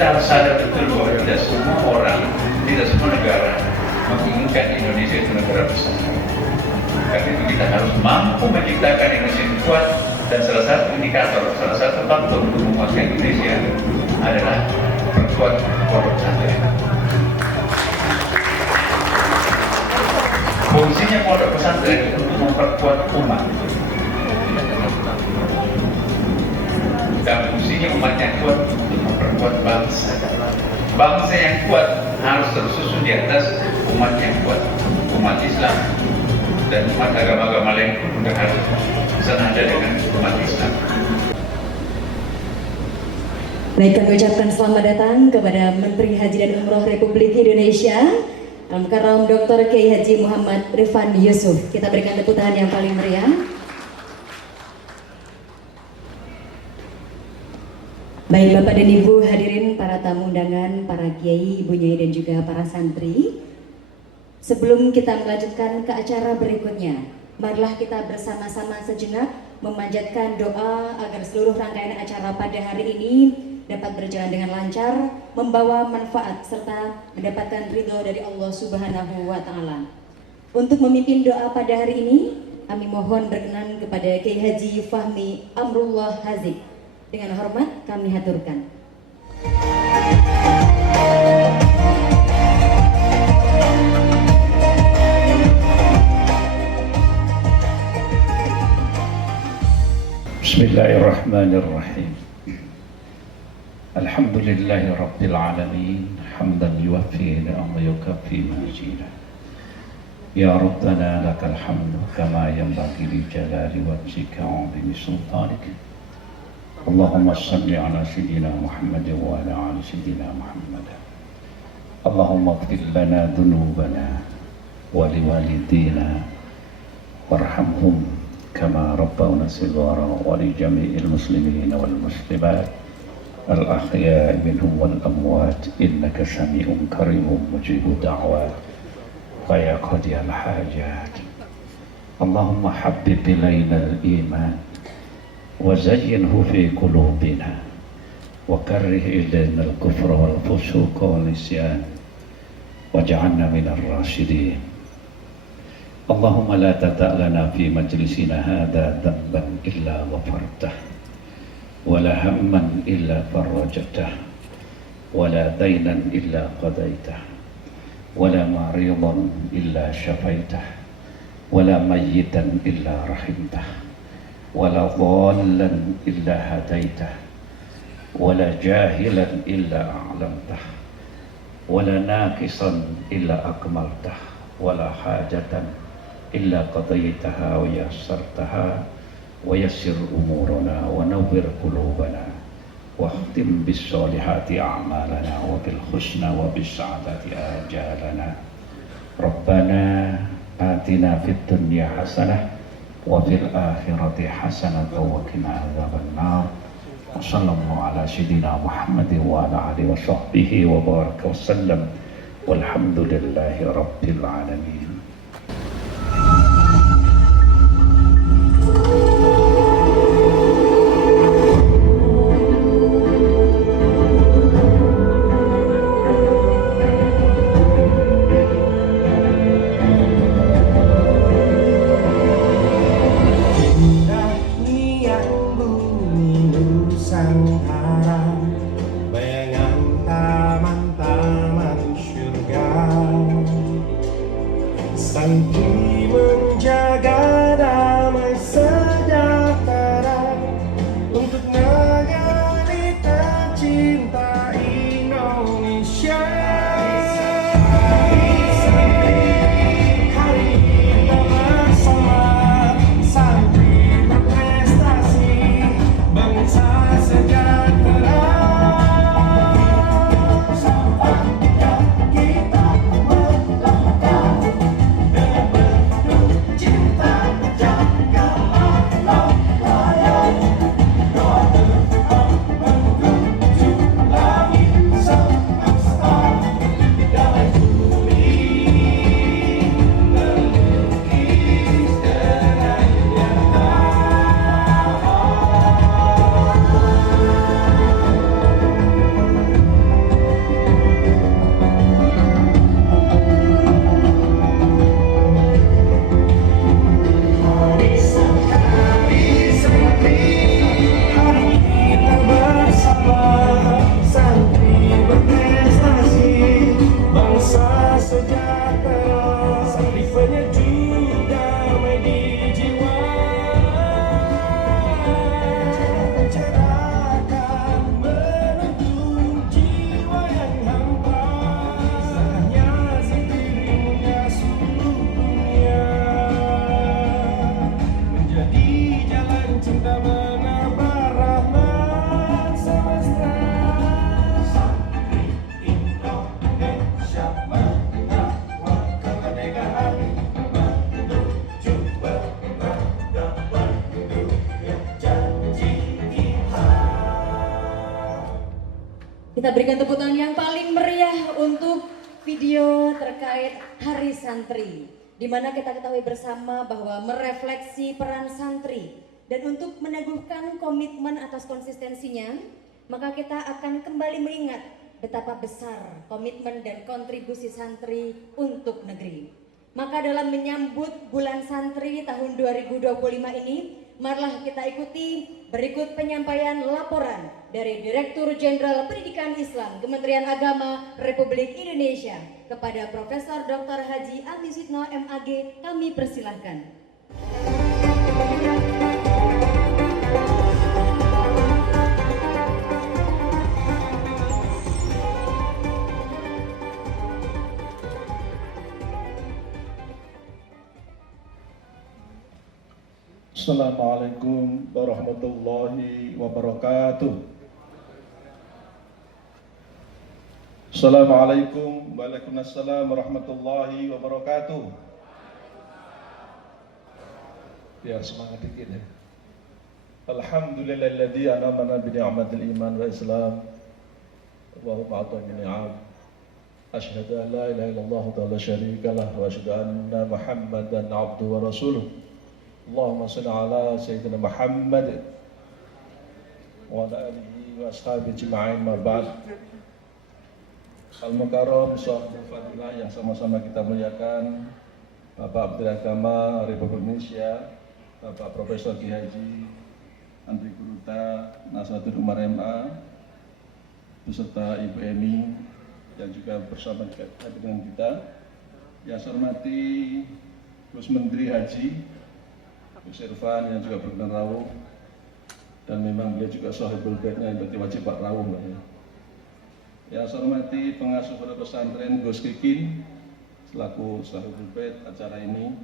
kita harus sadar betul bahwa tidak semua orang, tidak semua negara menginginkan Indonesia itu negara besar. Karena itu kita harus mampu menciptakan Indonesia yang kuat, dan salah satu indikator, salah satu faktor untuk menguasai Indonesia adalah perkuat pondok pesantren. Fungsinya pondok pesantren untuk memperkuat umat. Dan fungsinya umat yang kuat untuk memperkuat bangsa. Bangsa yang kuat harus tersusun di atas umat yang kuat, umat Islam dan umat agama-agama lain untuk harus senada dengan umat Islam. Baik, kami ucapkan selamat datang kepada Menteri Haji dan Umroh Republik Indonesia, Al-Mukarram Dr. Kiai Haji Muhammad Rifan Yusuf. Kita berikan tepuk tangan yang paling meriah. Baik Bapak dan Ibu hadirin, para tamu undangan, para kiai, ibu nyai dan juga para santri. Sebelum kita melanjutkan ke acara berikutnya, marilah kita bersama-sama sejenak memanjatkan doa agar seluruh rangkaian acara pada hari ini dapat berjalan dengan lancar, membawa manfaat serta mendapatkan ridho dari Allah Subhanahu wa Ta'ala. Untuk memimpin doa pada hari ini, kami mohon berkenan kepada Kiai Haji Fahmi Amrullah Hazik. Dengan hormat kami haturkan. Bismillahirrahmanirrahim. Alhamdulillahi Rabbil Alamin. Hamdan yuwaffi ni'ama yukaffi majidah. Ya Rabbana lakal hamdu kama yanbaghi li jalali wajhika wa 'azimi sultanika. Allahumma salli ala sayyidina Muhammad wa ala ali sayyidina Muhammad. Allahumma ighfir lana dhunubana wa liwalidina warhamhum kama rabbawna shighara wa li jami'il muslimin wal muslimat al ahya'i minhum wal amwat innaka sami'un karimun mujibud da'wat wa ya qadiyal hajat. Allahumma habbib ilayna al iman وزينه في قلوبنا وكره إلينا الكفر والفسوق والعصيان واجعلنا من الراشدين. اللهم لا تدع لنا في مجلسنا هذا ذنبا إلا غفرته ولا هما إلا فرجته ولا دينا إلا قضيته ولا مريضا إلا شفيته ولا ميتا إلا رحمته ولا ضالا إلا هديته ولا جاهلا إلا أعلمته ولا ناقصا إلا أكملته ولا حاجة إلا قضيتها ويسرتها ويسر أمورنا ونور قلوبنا واختم بالصالحات أعمالنا وبالحسنى وبالسعادة آجالنا. ربنا آتنا في الدنيا حسنة وفي الآخرة حسنة وقنا عذاب النار. وصلى الله على سيدنا محمد وعلى آله وصحبه وبارك وسلم والحمد لله رب العالمين. Kita berikan tepuk tangan yang paling meriah untuk video terkait Hari Santri, di mana kita ketahui bersama bahwa merefleksi peran santri dan untuk meneguhkan komitmen atas konsistensinya, maka kita akan kembali mengingat betapa besar komitmen dan kontribusi santri untuk negeri. Maka dalam menyambut bulan santri tahun 2025 ini, marilah kita ikuti berikut penyampaian laporan dari Direktur Jenderal Pendidikan Islam Kementerian Agama Republik Indonesia kepada Profesor Dr. Haji Ami Sitno MAG. Kami persilahkan. Assalamualaikum warahmatullahi wabarakatuh. Assalamualaikum waalaikumsalam warahmatullahi wabarakatuh. Biar semangat dikit ya. Alhamdulillahilladzi an'amana bi ni'matil iman wa islam. Allahumma a'tini ni'am. Asyhadu an la ilaha illallah wa la syarika lah wa asyhadu anna Muhammadan 'abduhu wa rasuluh. Allahumma shalli ala sayyidina Muhammad wa ala alihi wa ashabihi ajma'in ma ba'd. Al-Mukarram Sahibul Fadilah yang sama-sama kita muliakan, Bapak Menteri Agama Republik Indonesia, Bapak Profesor Ki Haji Andri Kuruta Nasahatul Umar MA, beserta Ibu Eni yang juga bersama dengan kita. Yang saya hormati Gus Menteri Haji Gus Irfan yang juga berkenan rawuh, dan memang beliau juga sahibul baitnya yang berarti wajib Pak rawuh ya. Yang saya hormati pengasuh pondok pesantren Gus Kiki selaku sahibul bait acara ini.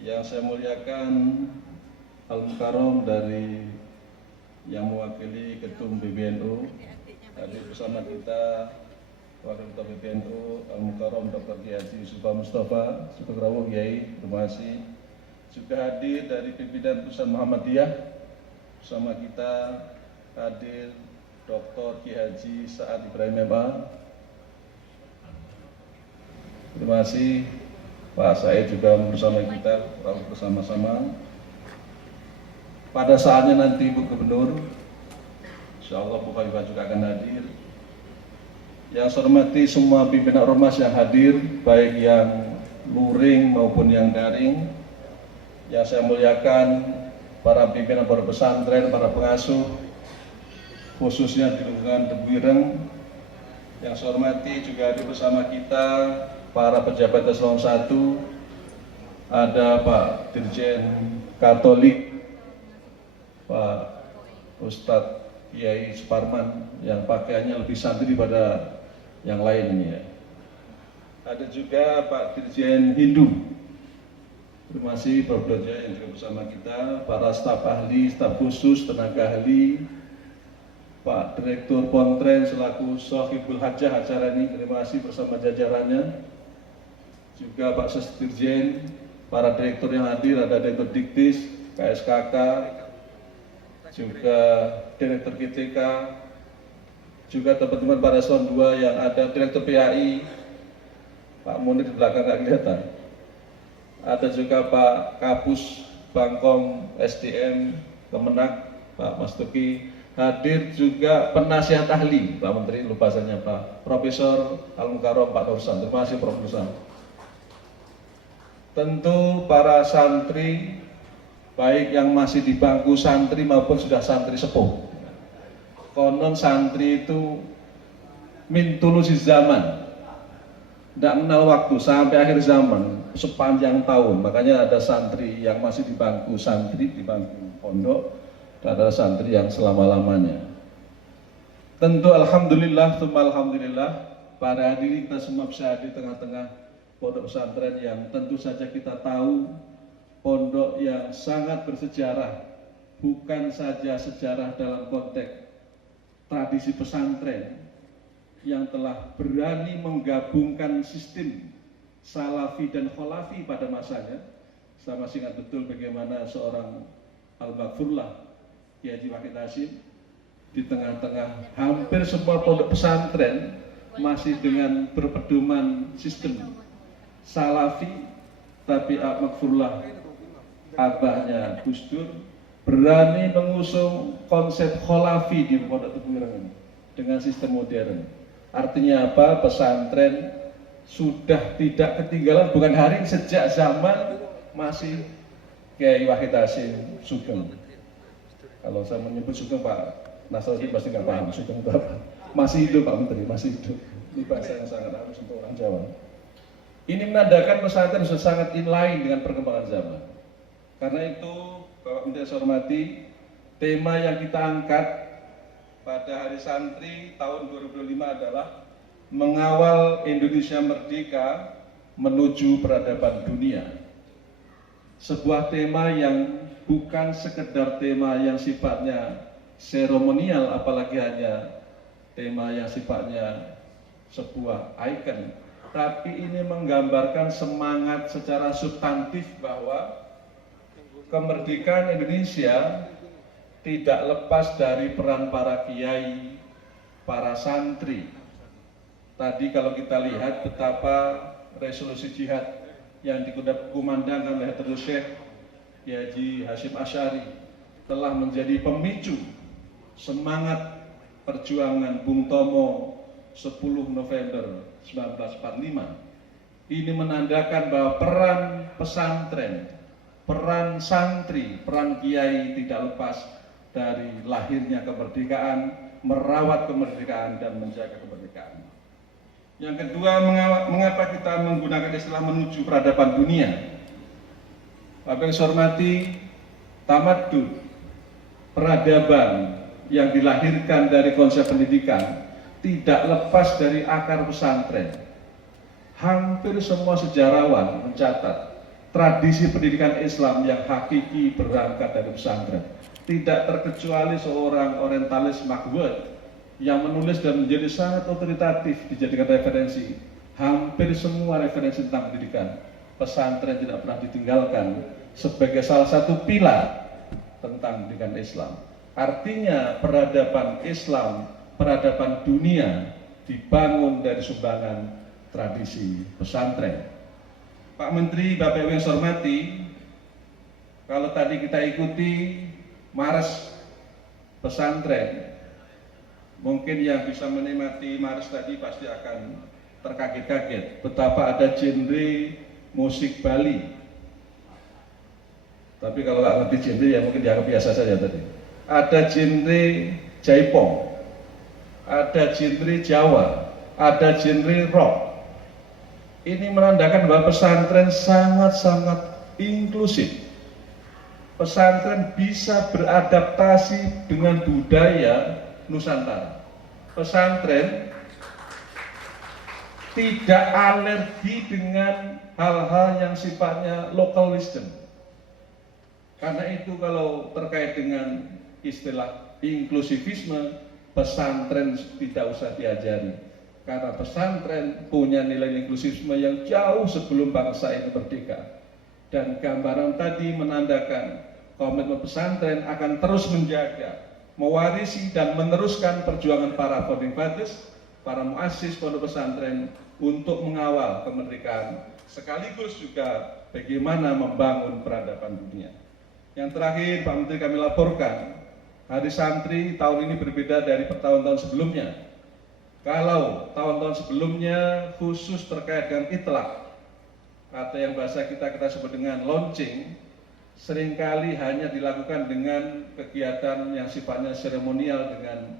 Yang saya muliakan Al-Mukarram dari yang mewakili Ketum PBNU, hadir bersama kita Wakil Ketua PBNU Al-Mukarram Dr. Ki Haji Yusuf Mustafa Sugeng rawuh Kiai, terima kasih. Juga hadir dari pimpinan Pusat Muhammadiyah, bersama kita hadir Dr. Ki Haji Sa'ad Ibrahim MA. Terima kasih Pak Said juga bersama kita, bersama-sama. Pada saatnya nanti Bu Gubernur, insya Allah Bu Khalifah juga akan hadir. Yang saya hormati semua pimpinan ormas yang hadir, baik yang luring maupun yang daring. Yang saya muliakan para pimpinan pondok pesantren, para pengasuh, khususnya di lingkungan Tebuireng. Yang saya hormati juga hadir bersama kita para pejabat eselon 1, ada Pak Dirjen Katolik, Pak Ustadz Kiai Suparman yang pakaiannya lebih santri pada yang lain ini ya. Ada juga Pak Dirjen Hindu. Terima kasih Prof. Doja yang juga bersama kita, para staf ahli, staf khusus, tenaga ahli, Pak Direktur Pontren selaku Sohibul Hajah acara ini, terima kasih bersama jajarannya. Juga Pak Sesdirjen, para direktur yang hadir, ada Direktur Diktis, KSKK, juga Direktur GTK, juga teman-teman para eselon 2 yang ada, Direktur PAI, Pak Munir di belakang nggak kelihatan. Ada juga Pak Kapus Bangkom SDM Kemenak, Pak Mas Tuki. Hadir juga penasihat ahli, Pak Menteri, lupa saya Pak Profesor Al-Mukarram Pak Nursan. Terima kasih Prof. Nursan. Tentu para santri, baik yang masih di bangku santri maupun sudah santri sepuh. Konon santri itu min tulusi zaman, tidak kenal waktu sampai akhir zaman, sepanjang tahun. Makanya ada santri yang masih di bangku santri, di bangku pondok, dan ada santri yang selama-lamanya. Tentu alhamdulillah, alhamdulillah, para hadirin kita semua bisa di tengah-tengah pondok pesantren yang tentu saja kita tahu pondok yang sangat bersejarah, bukan saja sejarah dalam konteks tradisi pesantren yang telah berani menggabungkan sistem salafi dan kholafi pada masanya. Saya masih ingat betul bagaimana seorang al-maghfurlah Kiai Haji Wahid Hasyim di tengah-tengah hampir semua pondok pesantren masih dengan berpedoman sistem salafi, tapi makfurlah abahnya Gus Dur berani mengusung konsep kholafi di Pondok Tebu Ireng dengan sistem modern. Artinya apa? Pesantren sudah tidak ketinggalan, bukan hari sejak zaman masih Kiai Wahid Hasyim Sugeng. Kalau saya menyebut Sugeng, Pak Nasruddin pasti nggak paham Sugeng itu apa. Masih hidup Pak Menteri, masih hidup. Ini bahasa yang sangat halus untuk orang Jawa. Ini menandakan pesantren sudah sangat inline dengan perkembangan zaman. Karena itu, Bapak Menteri saya hormati, tema yang kita angkat pada Hari Santri tahun 2025 adalah mengawal Indonesia merdeka menuju peradaban dunia. Sebuah tema yang bukan sekedar tema yang sifatnya seremonial, apalagi hanya tema yang sifatnya sebuah ikon, tapi ini menggambarkan semangat secara substantif bahwa kemerdekaan Indonesia tidak lepas dari peran para kiai, para santri. Tadi kalau kita lihat betapa resolusi jihad yang dikumandangkan oleh Hadratus Syekh Haji Hasyim Asy'ari telah menjadi pemicu semangat perjuangan Bung Tomo 10 November 1945. Ini menandakan bahwa peran pesantren, peran santri, peran kiai tidak lepas dari lahirnya kemerdekaan, merawat kemerdekaan dan menjaga kemerdekaan. Yang kedua, mengapa kita menggunakan istilah menuju peradaban dunia? Bapak yang saya hormati, tamadun, peradaban yang dilahirkan dari konsep pendidikan tidak lepas dari akar pesantren. Hampir semua sejarawan mencatat tradisi pendidikan Islam yang hakiki berangkat dari pesantren. Tidak terkecuali seorang orientalis Marquardt yang menulis dan menjadi sangat otoritatif dijadikan referensi. Hampir semua referensi tentang pendidikan pesantren tidak pernah ditinggalkan sebagai salah satu pilar tentang pendidikan Islam. Artinya peradaban Islam, peradaban dunia dibangun dari sumbangan tradisi pesantren. Pak Menteri, Bapak Ibu yang saya hormati, kalau tadi kita ikuti Mars pesantren, mungkin yang bisa menikmati Mars tadi pasti akan terkaget-kaget betapa ada genre musik Bali. Tapi kalau nggak ngerti genre ya mungkin dianggap biasa saja tadi. Ada genre Jaipong, ada genre Jawa, ada genre rock. Ini menandakan bahwa pesantren sangat-sangat inklusif. Pesantren bisa beradaptasi dengan budaya Nusantara. Pesantren tidak alergi dengan hal-hal yang sifatnya local wisdom. Karena itu kalau terkait dengan istilah inklusivisme, pesantren tidak usah diajari. Karena pesantren punya nilai inklusivisme yang jauh sebelum bangsa ini merdeka. Dan gambaran tadi menandakan komitmen pesantren akan terus menjaga, mewarisi dan meneruskan perjuangan para founding fathers, para muassis pondok pesantren untuk mengawal kemerdekaan, sekaligus juga bagaimana membangun peradaban dunia. Yang terakhir, Pak Menteri, kami laporkan, Hari Santri tahun ini berbeda dari tahun-tahun sebelumnya. Kalau tahun-tahun sebelumnya khusus terkait dengan itlaq, atau yang bahasa kita sebut dengan launching, seringkali hanya dilakukan dengan kegiatan yang sifatnya seremonial dengan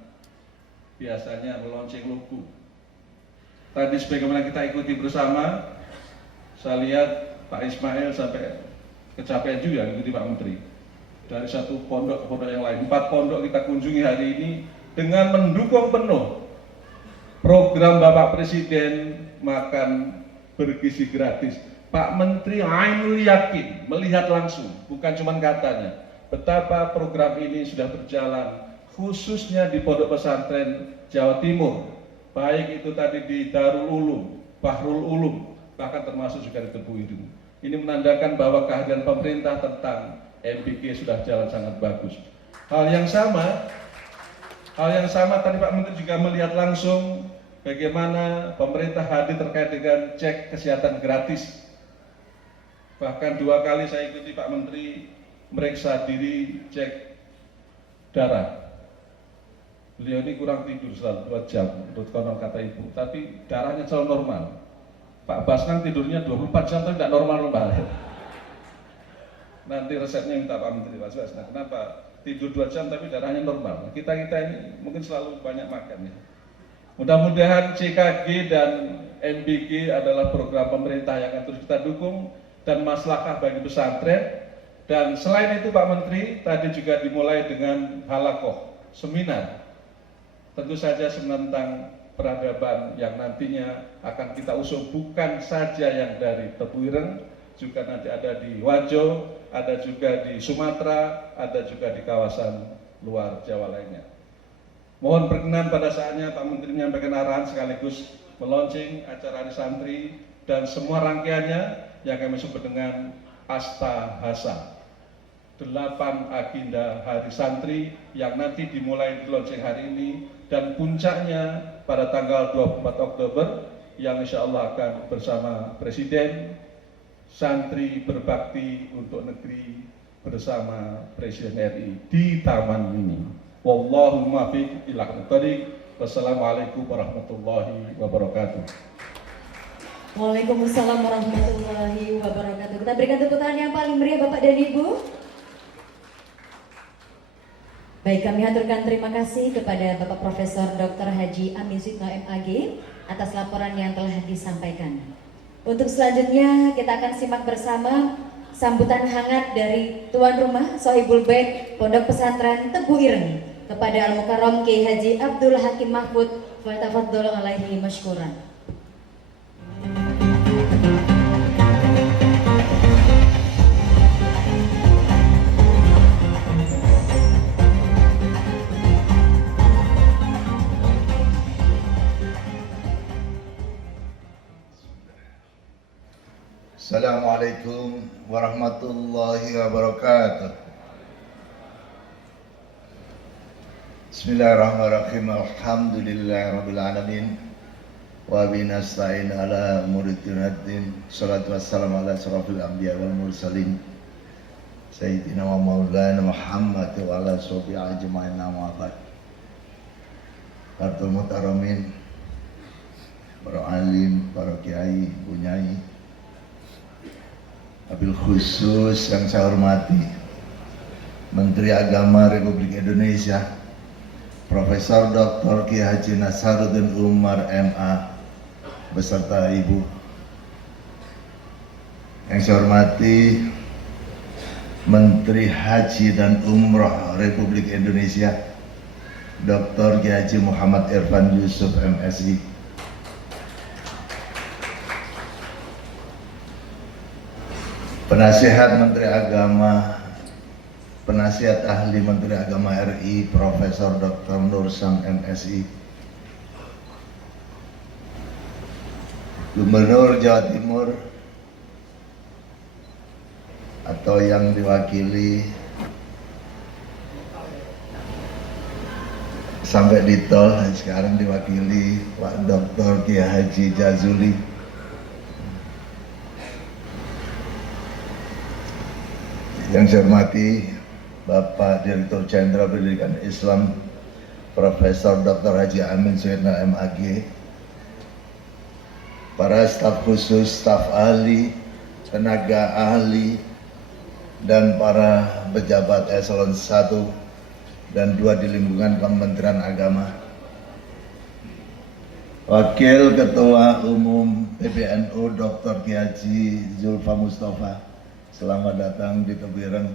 biasanya melaunching logo. Tadi sebagaimana kita ikuti bersama, saya lihat Pak Ismail sampai kecapean juga ikuti Pak Menteri. Dari satu pondok ke pondok yang lain, 4 pondok kita kunjungi hari ini dengan mendukung penuh program Bapak Presiden makan bergizi gratis. Pak Menteri ainul yakin, melihat langsung, bukan cuma katanya, betapa program ini sudah berjalan, khususnya di pondok pesantren Jawa Timur, baik itu tadi di Darul Ulum, Bahrul Ulum, bahkan termasuk juga di Tebu Ireng. Ini menandakan bahwa kehadiran pemerintah tentang MBK sudah jalan sangat bagus. Hal yang sama Hal yang sama tadi Pak Menteri juga melihat langsung bagaimana pemerintah hadir terkait dengan cek kesehatan gratis. Bahkan 2 kali saya ikuti Pak Menteri meriksa diri cek darah. Beliau ini kurang tidur selalu 2 jam, menurut konon kata ibu, tapi darahnya selalu normal. Pak Basnang tidurnya 24 jam tapi tidak normal-normal. Nanti resepnya minta Pak Menteri Pak Basnang. Kenapa? Tidur 2 jam tapi darahnya normal. Kita ini mungkin selalu banyak makan ya. Mudah-mudahan CKG dan MBG adalah program pemerintah yang akan terus kita dukung dan maslahah bagi pesantren. Dan selain itu Pak Menteri, tadi juga dimulai dengan halakoh, seminar. Tentu saja tentang peradaban yang nantinya akan kita usung bukan saja yang dari Tebuireng, juga nanti ada di Wajo, ada juga di Sumatera, ada juga di kawasan luar Jawa lainnya. Mohon perkenan pada saatnya Pak Menteri menyampaikan arahan sekaligus meluncing acara Hari Santri dan semua rangkaiannya yang kami sebut dengan Asta Hasa. 8 agenda Hari Santri yang nanti dimulai di launching hari ini dan puncaknya pada tanggal 24 Oktober yang insya Allah akan bersama Presiden, santri berbakti untuk negeri bersama Presiden RI di Taman Mini. Wallahu muwaffiq ila aqwamit thoriq. Wassalamualaikum warahmatullahi wabarakatuh. Waalaikumsalam warahmatullahi wabarakatuh. Kita berikan tepuk tangan yang paling meriah Bapak dan Ibu. Baik, kami haturkan terima kasih kepada Bapak Profesor Dr. Haji Amin Suyitno MAG atas laporan yang telah disampaikan. Untuk selanjutnya kita akan simak bersama sambutan hangat dari tuan rumah Sohibul Bait Pondok Pesantren Tebu Ireng kepada Al-Mukarram Kiai Haji Abdul Hakim Mahfud. Fatafadhol alaihi masykuran. Assalamualaikum warahmatullahi wabarakatuh. Bismillahirrahmanirrahim. Alhamdulillahirabbil alamin. Wa bihi nasta'in ala umuri din. Shalatu wassalamu ala asyrafil anbiya wal mursalin. Sayyidina wa maulana Muhammad wa ala sahbihi ajma'in wa ba'd. Para muhtaramin, para alim, para kiai, bunyai, wabil khusus yang saya hormati Menteri Agama Republik Indonesia Profesor Dr. Kiai Haji Nasaruddin Umar MA beserta Ibu. Yang saya hormati Menteri Haji dan Umrah Republik Indonesia Dr. Kiai Haji Muhammad Irfan Yusuf MSI. Penasihat Menteri Agama, Penasihat Ahli Menteri Agama RI, Profesor Dr. Nur Sam MSI, Gubernur Jawa Timur atau yang diwakili sampai di tol, sekarang diwakili Pak Dr. Kiai Haji Jazuli. Yang saya hormati Bapak Direktur Jenderal Pendidikan Islam Profesor Dr. Haji Amin Suyitno MAG, para staf khusus, staf ahli, tenaga ahli, dan para pejabat eselon 1 dan 2 di lingkungan Kementerian Agama, Wakil Ketua Umum PBNU Dr. Kiai Haji Zulfa Mustafa, selamat datang di Tebu Ireng.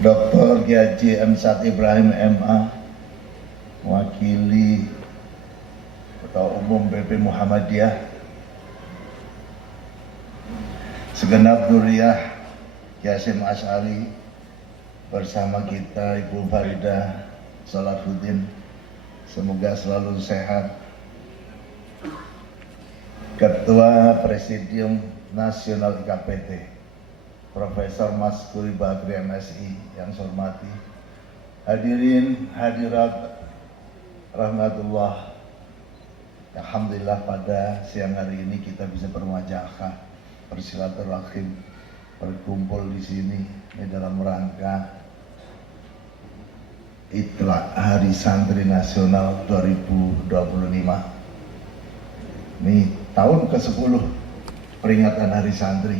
Dr. Kiai Haji M. Saad Ibrahim MA, mewakili Ketua Umum BP Muhammadiyah, segenap Duriah Kiai Hasyim Asy'ari bersama kita Ibu Faridah Salahuddin, semoga selalu sehat. Ketua Presidium Nasional IKPT Profesor Mas Kuri Bakri MSI yang saya hormati, hadirin hadirat rahmatullah. Alhamdulillah pada siang hari ini kita bisa bermuajahah, bersilaturahim, berkumpul di sini dalam rangka Itlaq Hari Santri Nasional 2025. Ini tahun ke-10 peringatan Hari Santri.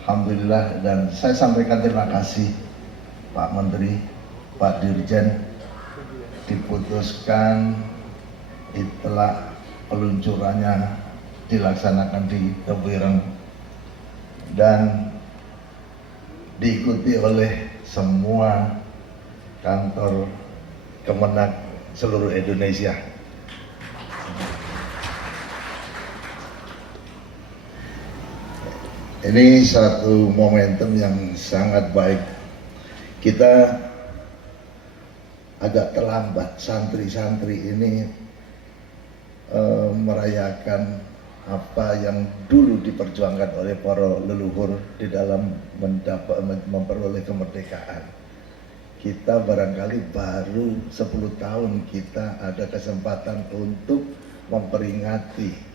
Alhamdulillah, dan saya sampaikan terima kasih Pak Menteri, Pak Dirjen, diputuskan Itlaq peluncurannya dilaksanakan di Tebuireng dan diikuti oleh semua kantor Kemenak seluruh Indonesia. Ini satu momentum yang sangat baik. Kita agak terlambat, santri-santri ini merayakan apa yang dulu diperjuangkan oleh para leluhur di dalam memperoleh kemerdekaan. Kita barangkali baru 10 tahun kita ada kesempatan untuk memperingati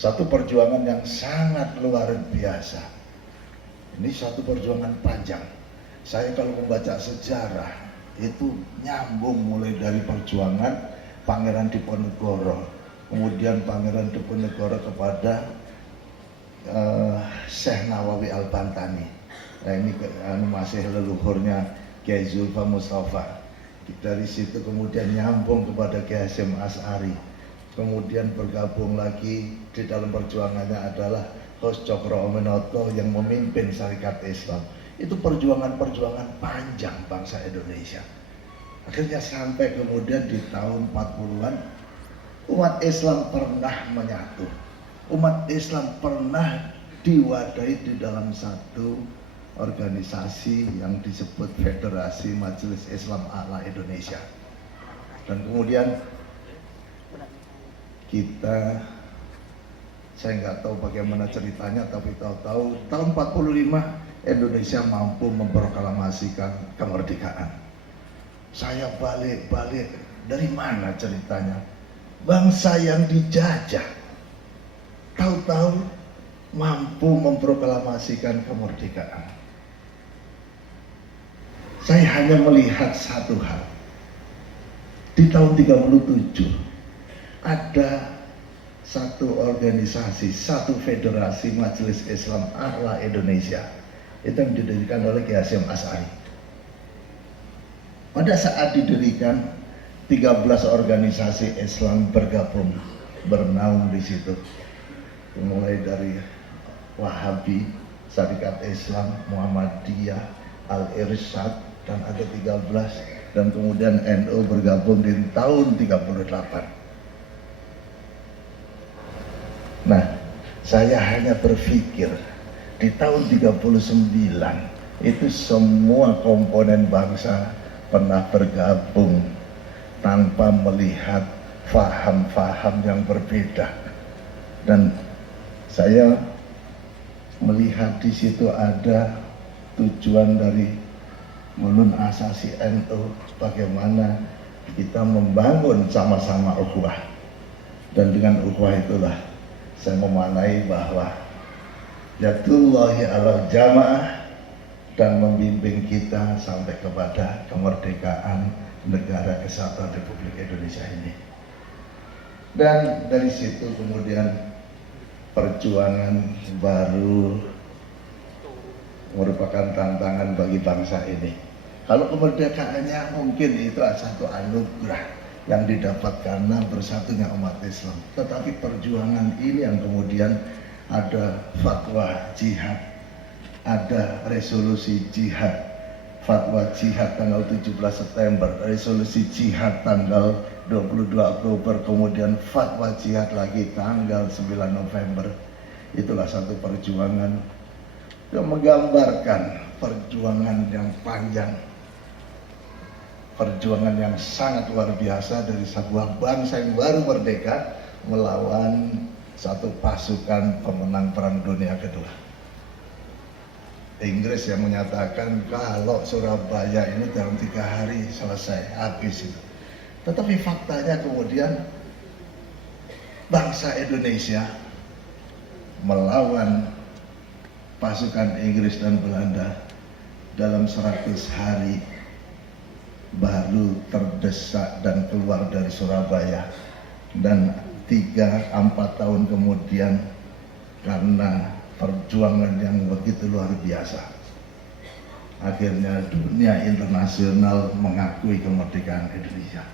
satu perjuangan yang sangat luar biasa. Ini satu perjuangan panjang. Saya kalau membaca sejarah itu nyambung mulai dari perjuangan Pangeran Diponegoro, kemudian Pangeran Diponegoro kepada Syekh Nawawi Al-Bantani. Nah ini masih leluhurnya Kiai Zulfa Mustafa. Dari situ kemudian nyambung kepada Kiai Hasyim Asy'ari. Kemudian bergabung lagi di dalam perjuangannya adalah Hos Cokroaminoto yang memimpin Syarikat Islam. Itu perjuangan-perjuangan panjang bangsa Indonesia. Akhirnya sampai kemudian di tahun 40-an umat Islam pernah menyatu. Umat Islam pernah diwadahi di dalam satu organisasi yang disebut Federasi Majelis Islam A'la Indonesia. Dan kemudian kita, saya nggak tahu bagaimana ceritanya, tapi tahu-tahu tahun 45 Indonesia mampu memproklamasikan kemerdekaan. Saya balik-balik, dari mana ceritanya? Bangsa yang dijajah tahu-tahu mampu memproklamasikan kemerdekaan. Saya hanya melihat satu hal. Di tahun 37 ada satu organisasi, satu federasi Majelis Islam A'la Indonesia. Itu yang didirikan oleh Kiai Hasyim Asy'ari. Pada saat didirikan, 13 organisasi Islam bergabung, bernaung di situ. Mulai dari Wahabi, Syarikat Islam, Muhammadiyah, Al-Irsyad, dan ada 13, dan kemudian NU bergabung di tahun 38. Nah, saya hanya berpikir di tahun 39 itu semua komponen bangsa pernah bergabung tanpa melihat faham-faham yang berbeda. Dan saya melihat di situ ada tujuan dari Mulun Asasi NU, bagaimana kita membangun sama-sama ukhuwah. Dan dengan ukhuwah itulah saya memaknai bahwa yadullahi alal jamaah dan membimbing kita sampai kepada kemerdekaan negara kesatuan Republik Indonesia ini. Dan dari situ kemudian perjuangan baru merupakan tantangan bagi bangsa ini. Kalau kemerdekaannya mungkin itu satu anugerah yang didapat karena bersatunya umat Islam. Tetapi perjuangan ini yang kemudian ada fatwa jihad, ada resolusi jihad, fatwa jihad tanggal 17 September, resolusi jihad tanggal 22 Oktober, kemudian fatwa jihad lagi tanggal 9 November. Itulah satu perjuangan yang menggambarkan perjuangan yang panjang, perjuangan yang sangat luar biasa dari sebuah bangsa yang baru merdeka melawan satu pasukan pemenang Perang Dunia Kedua. Inggris yang menyatakan kalau Surabaya ini dalam 3 hari selesai, habis itu. Tetapi faktanya kemudian bangsa Indonesia melawan pasukan Inggris dan Belanda dalam 100 hari baru terdesak dan keluar dari Surabaya. Dan 3-4 tahun kemudian karena perjuangan yang begitu luar biasa, akhirnya dunia internasional mengakui kemerdekaan Indonesia.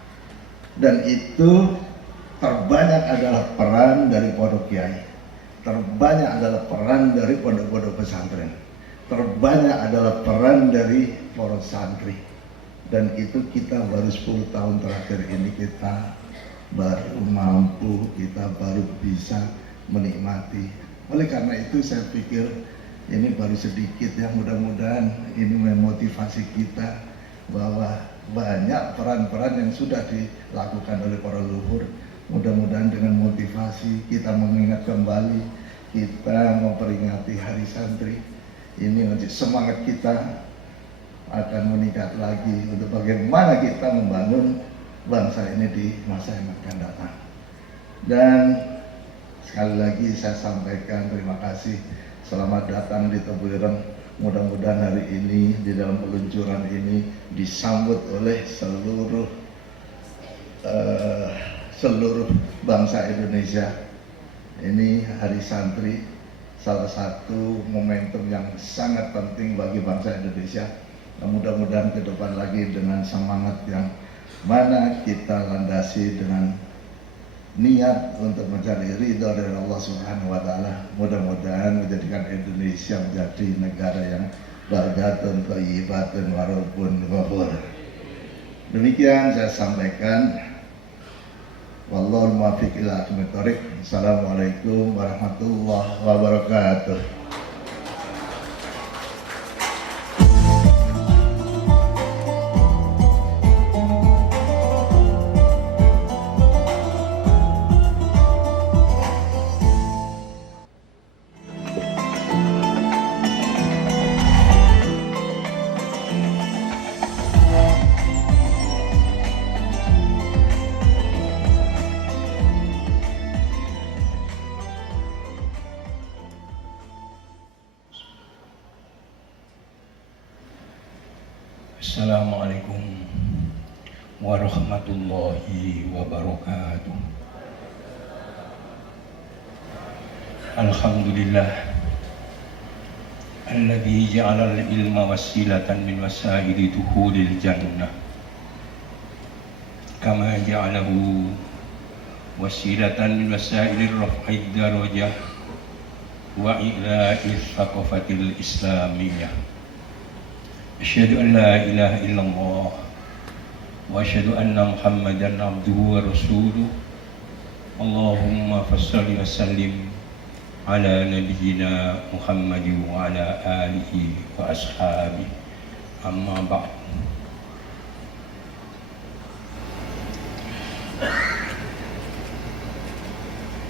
Dan itu terbanyak adalah peran dari pondok kiai, terbanyak adalah peran dari pondok-pondok pesantren, terbanyak adalah peran dari para santri. Dan itu kita baru 10 tahun terakhir ini kita baru mampu, kita baru bisa menikmati. Oleh karena itu saya pikir ini baru sedikit ya, mudah-mudahan ini memotivasi kita bahwa banyak peran-peran yang sudah dilakukan oleh para leluhur. Mudah-mudahan dengan motivasi kita mengingat kembali, kita memperingati Hari Santri ini, semangat kita akan meningkat lagi untuk bagaimana kita membangun bangsa ini di masa yang akan datang. Dan sekali lagi saya sampaikan terima kasih, selamat datang di Tebuireng. Mudah-mudahan hari ini di dalam peluncuran ini disambut oleh seluruh bangsa Indonesia. Ini Hari Santri, salah satu momentum yang sangat penting bagi bangsa Indonesia. Nah, mudah-mudahan ke depan lagi dengan semangat yang mana kita landasi dengan niat untuk mencari ridho dari Allah Subhanahu wa taala. Mudah-mudahan menjadikan Indonesia menjadi negara yang baldatun thayyibatun warabun ghafur. Demikian saya sampaikan. Wallahu muwaffiq ila aqwamit thoriq. Assalamualaikum warahmatullahi wabarakatuh. Assalamualaikum warahmatullahi wabarakatuh. Alhamdulillah alladzi ja'ala al-ilma wasilatan min wasaili dukhulil jannah kama ja'alahu wasilatan min wasaili raf'id darajah wa i'la'is thaqafatil islamiyah. Asyhadu an la ilaha illallah wa asyhadu anna Muhammadan abduhu wa rasuluh. Allahumma fassalli wa sallim ala nabiyyina Muhammadin wa ala alihi wa ashabihi. Amma ba'd.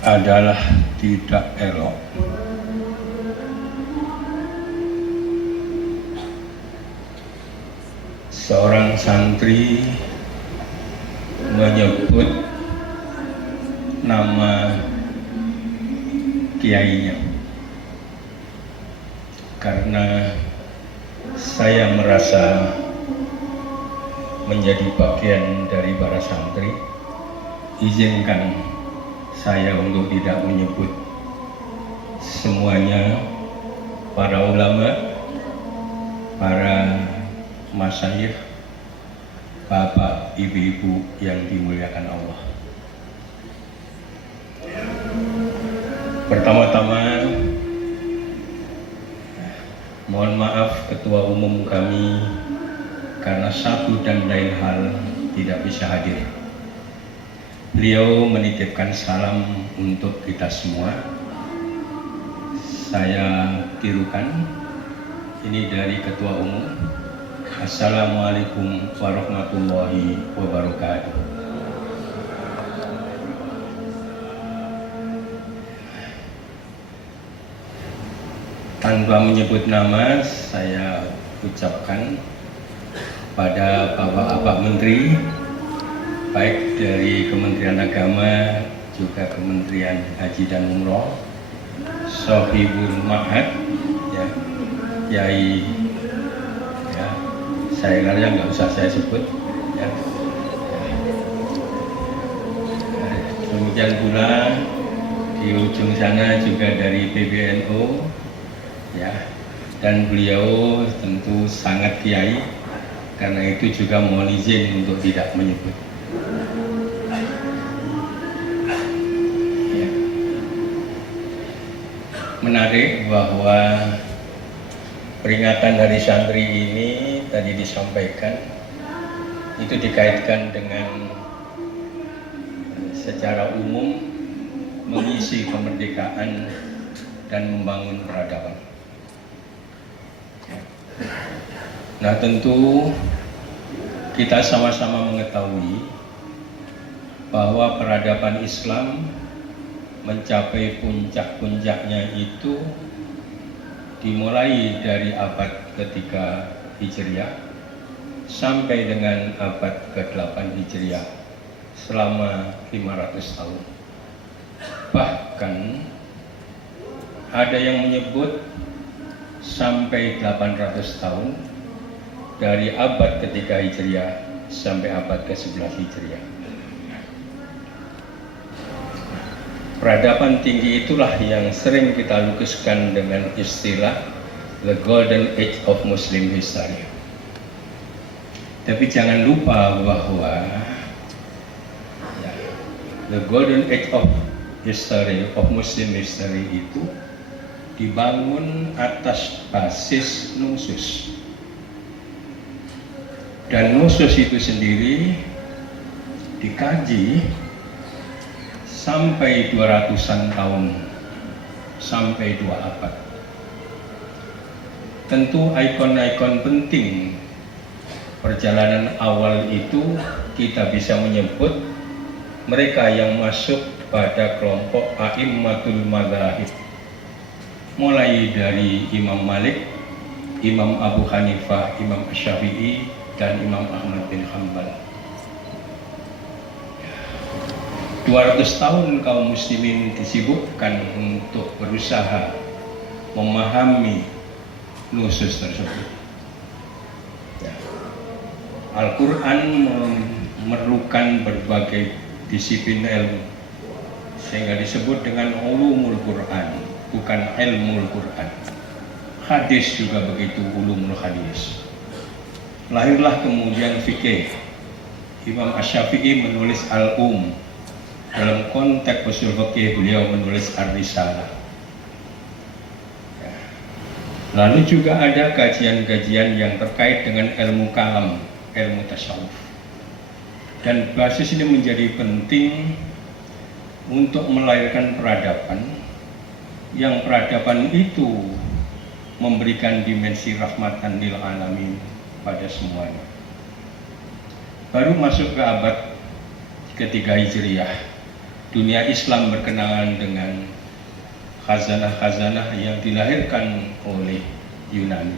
Adalah tidak elok seorang santri menyebut nama kiainya, karena saya merasa menjadi bagian dari para santri. Izinkan saya untuk tidak menyebut semuanya, para ulama, para masyayikh, bapak, ibu-ibu yang dimuliakan Allah. Pertama-tama, mohon maaf Ketua Umum kami karena satu dan lain hal tidak bisa hadir. Beliau menitipkan salam untuk kita semua. Saya tirukan, ini dari Ketua Umum. Assalamualaikum warahmatullahi wabarakatuh. Tanpa menyebut nama, saya ucapkan pada Bapak-Bapak Menteri, baik dari Kementerian Agama, juga Kementerian Haji dan Umroh, Sohibul Ma'had, ya, Kiai, ya, saya kira nggak usah saya sebut, ya. Demikian pula di ujung sana juga dari PBNU, ya, dan beliau tentu sangat kiai, karena itu juga mohon izin untuk tidak menyebut. Ya. Menarik bahwa peringatan Hari Santri ini tadi disampaikan itu dikaitkan dengan secara umum mengisi kemerdekaan dan membangun peradaban. Nah, tentu kita sama-sama mengetahui bahwa peradaban Islam mencapai puncak-puncaknya itu dimulai dari abad ketiga Hijriah sampai dengan abad ke-8 Hijriah selama 500 tahun. Bahkan ada yang menyebut sampai 800 tahun dari abad ketiga Hijriah sampai abad ke-11 Hijriah. Peradaban tinggi itulah yang sering kita lukiskan dengan istilah the golden age of Muslim history. Tapi jangan lupa bahwa the golden age of history, of Muslim history itu dibangun atas basis nusus. Dan nusus itu sendiri dikaji sampai 200-an tahun, sampai 2 abad. Tentu ikon-ikon penting perjalanan awal itu kita bisa menyebut mereka yang masuk pada kelompok a'immatul madzahib, mulai dari Imam Malik, Imam Abu Hanifah, Imam Syafi'i, dan Imam Ahmad bin Hanbal. 200 tahun kaum muslimin disibukkan untuk berusaha memahami nusus tersebut. Al-Quran memerlukan berbagai disiplin ilmu, sehingga disebut dengan ulumul Quran, bukan ilmul Quran. Hadis juga begitu, ulumul hadis. Lahirlah kemudian fikih. Imam Asy-Syafi'i menulis Al-Um. Dalam konteks usul fikih beliau menulis Ar-Risalah. Lalu juga ada kajian-kajian yang terkait dengan ilmu kalam, ilmu tasawuf. Dan basis ini menjadi penting untuk melahirkan peradaban, yang peradaban itu memberikan dimensi rahmatan lil alamin pada semuanya. Baru masuk ke abad ketiga Hijriah, dunia Islam berkenalan dengan khazanah-khazanah yang dilahirkan oleh Yunani,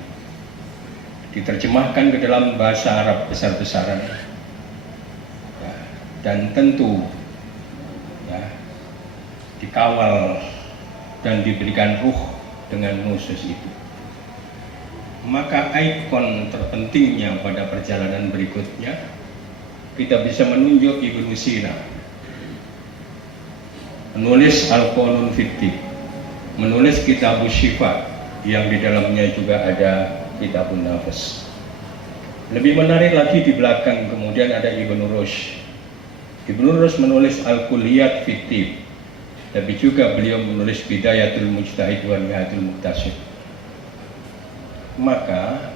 diterjemahkan ke dalam bahasa Arab besar-besaran, ya, dan tentu ya, dikawal dan diberikan ruh dengan nusus itu. Maka ikon terpentingnya pada perjalanan berikutnya kita bisa menunjuk Ibnu Sina, menulis Al-Qanun Fiddin, menulis Kitab Syifa yang di dalamnya juga ada Kitabun Nafas. Lebih menarik lagi di belakang kemudian ada Ibnu Rushd. Ibnu Rushd menulis Al-Kulliyat Fiddin, tapi juga beliau menulis Bidayatul Mujtahid wa Nihayatul Muqtasid. Maka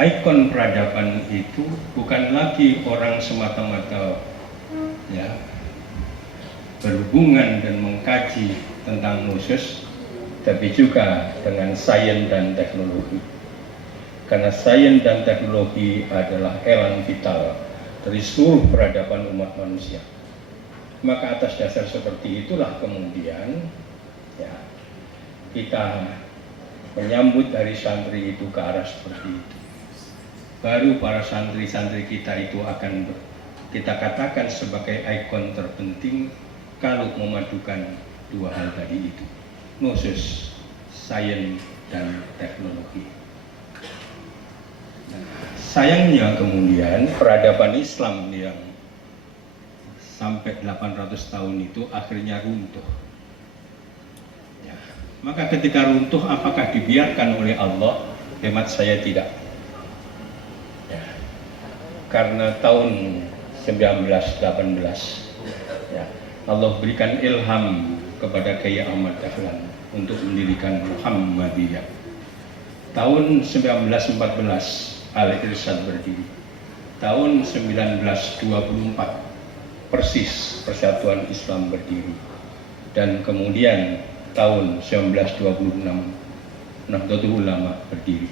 ikon peradaban itu bukan lagi orang semata-mata ya berhubungan dan mengkaji tentang nusus, tapi juga dengan sains dan teknologi. Karena sains dan teknologi adalah elang vital dari seluruh peradaban umat manusia. Maka atas dasar seperti itulah kemudian ya, kita menyambut hari santri itu ke arah seperti itu. Baru para santri-santri kita itu akan kita katakan sebagai ikon terpenting kalau memadukan dua hal tadi itu, Gnosis, sains dan teknologi. Nah, sayangnya kemudian peradaban Islam yang sampai 800 tahun itu akhirnya runtuh. Ya. Maka ketika runtuh, apakah dibiarkan oleh Allah? Hemat saya tidak. Ya. Karena tahun 1918 ya, Allah berikan ilham kepada Kiai Ahmad Dahlan untuk mendirikan Muhammadiyah. Tahun 1914 Al-Irsyad berdiri. Tahun 1924 persis Persatuan Islam berdiri. Dan kemudian tahun 1926 Nahdlatul Ulama berdiri.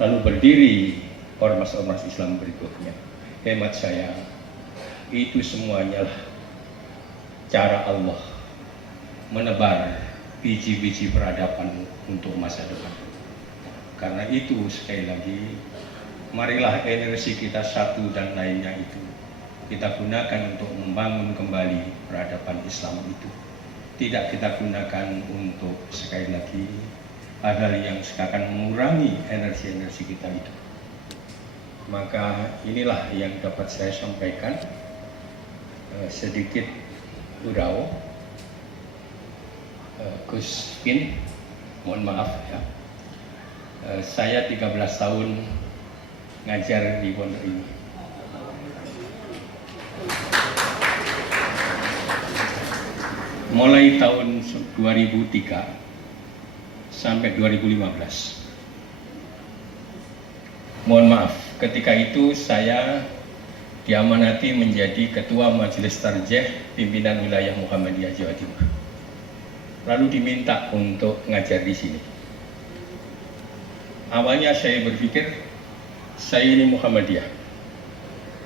Lalu berdiri ormas-ormas Islam berikutnya. Hemat saya, itu semuanya lah cara Allah menebar biji-biji peradaban untuk masa depan. Karena itu sekali lagi, marilah energi kita satu dan lainnya itu kita gunakan untuk membangun kembali peradaban Islam itu. Tidak kita gunakan untuk sekali lagi hal-hal yang akan mengurangi energi-energi kita itu. Maka inilah yang dapat saya sampaikan, sedikit gurau. Gus Pin, mohon maaf ya. Saya 13 tahun ngajar di pondok ini. Mulai tahun 2003 sampai 2015. Mohon maaf, ketika itu saya diamanati menjadi Ketua Majelis Tarjih Pimpinan Wilayah Muhammadiyah Jawa Timur. Lalu diminta untuk ngajar di sini. Awalnya saya berpikir, saya ini Muhammadiyah,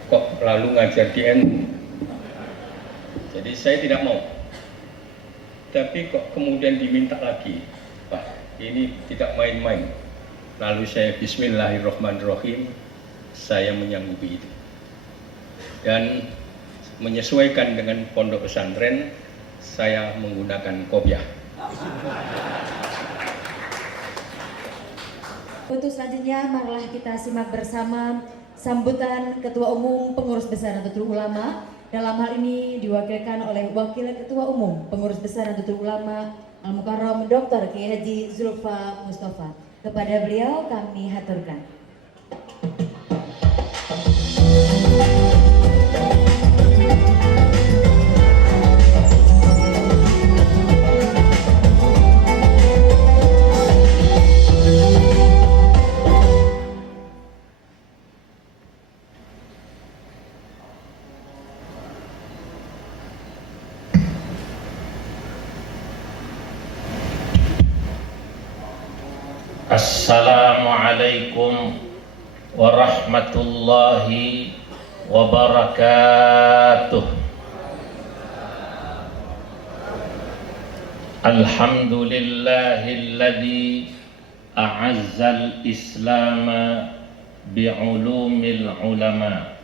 kok lalu ngajar di NU? Jadi saya tidak mau. Tapi kok kemudian diminta lagi, wah ini tidak main-main. Lalu saya Bismillahirrahmanirrahim, saya menyanggupi itu. Dan menyesuaikan dengan pondok pesantren, saya menggunakan kopiah. Untuk selanjutnya, marilah kita simak bersama sambutan Ketua Umum Pengurus Besar Nahdlatul Ulama. Dalam hal ini diwakilkan oleh Wakil Ketua Umum Pengurus Besar Nahdlatul Ulama Al-Mukarram Dr. Kiai Haji Zulfa Mustafa. Kepada beliau kami haturkan. Assalamualaikum warahmatullahi wabarakatuh. Alhamdulillahilladzi a'azzal islama bi'ulumil ulama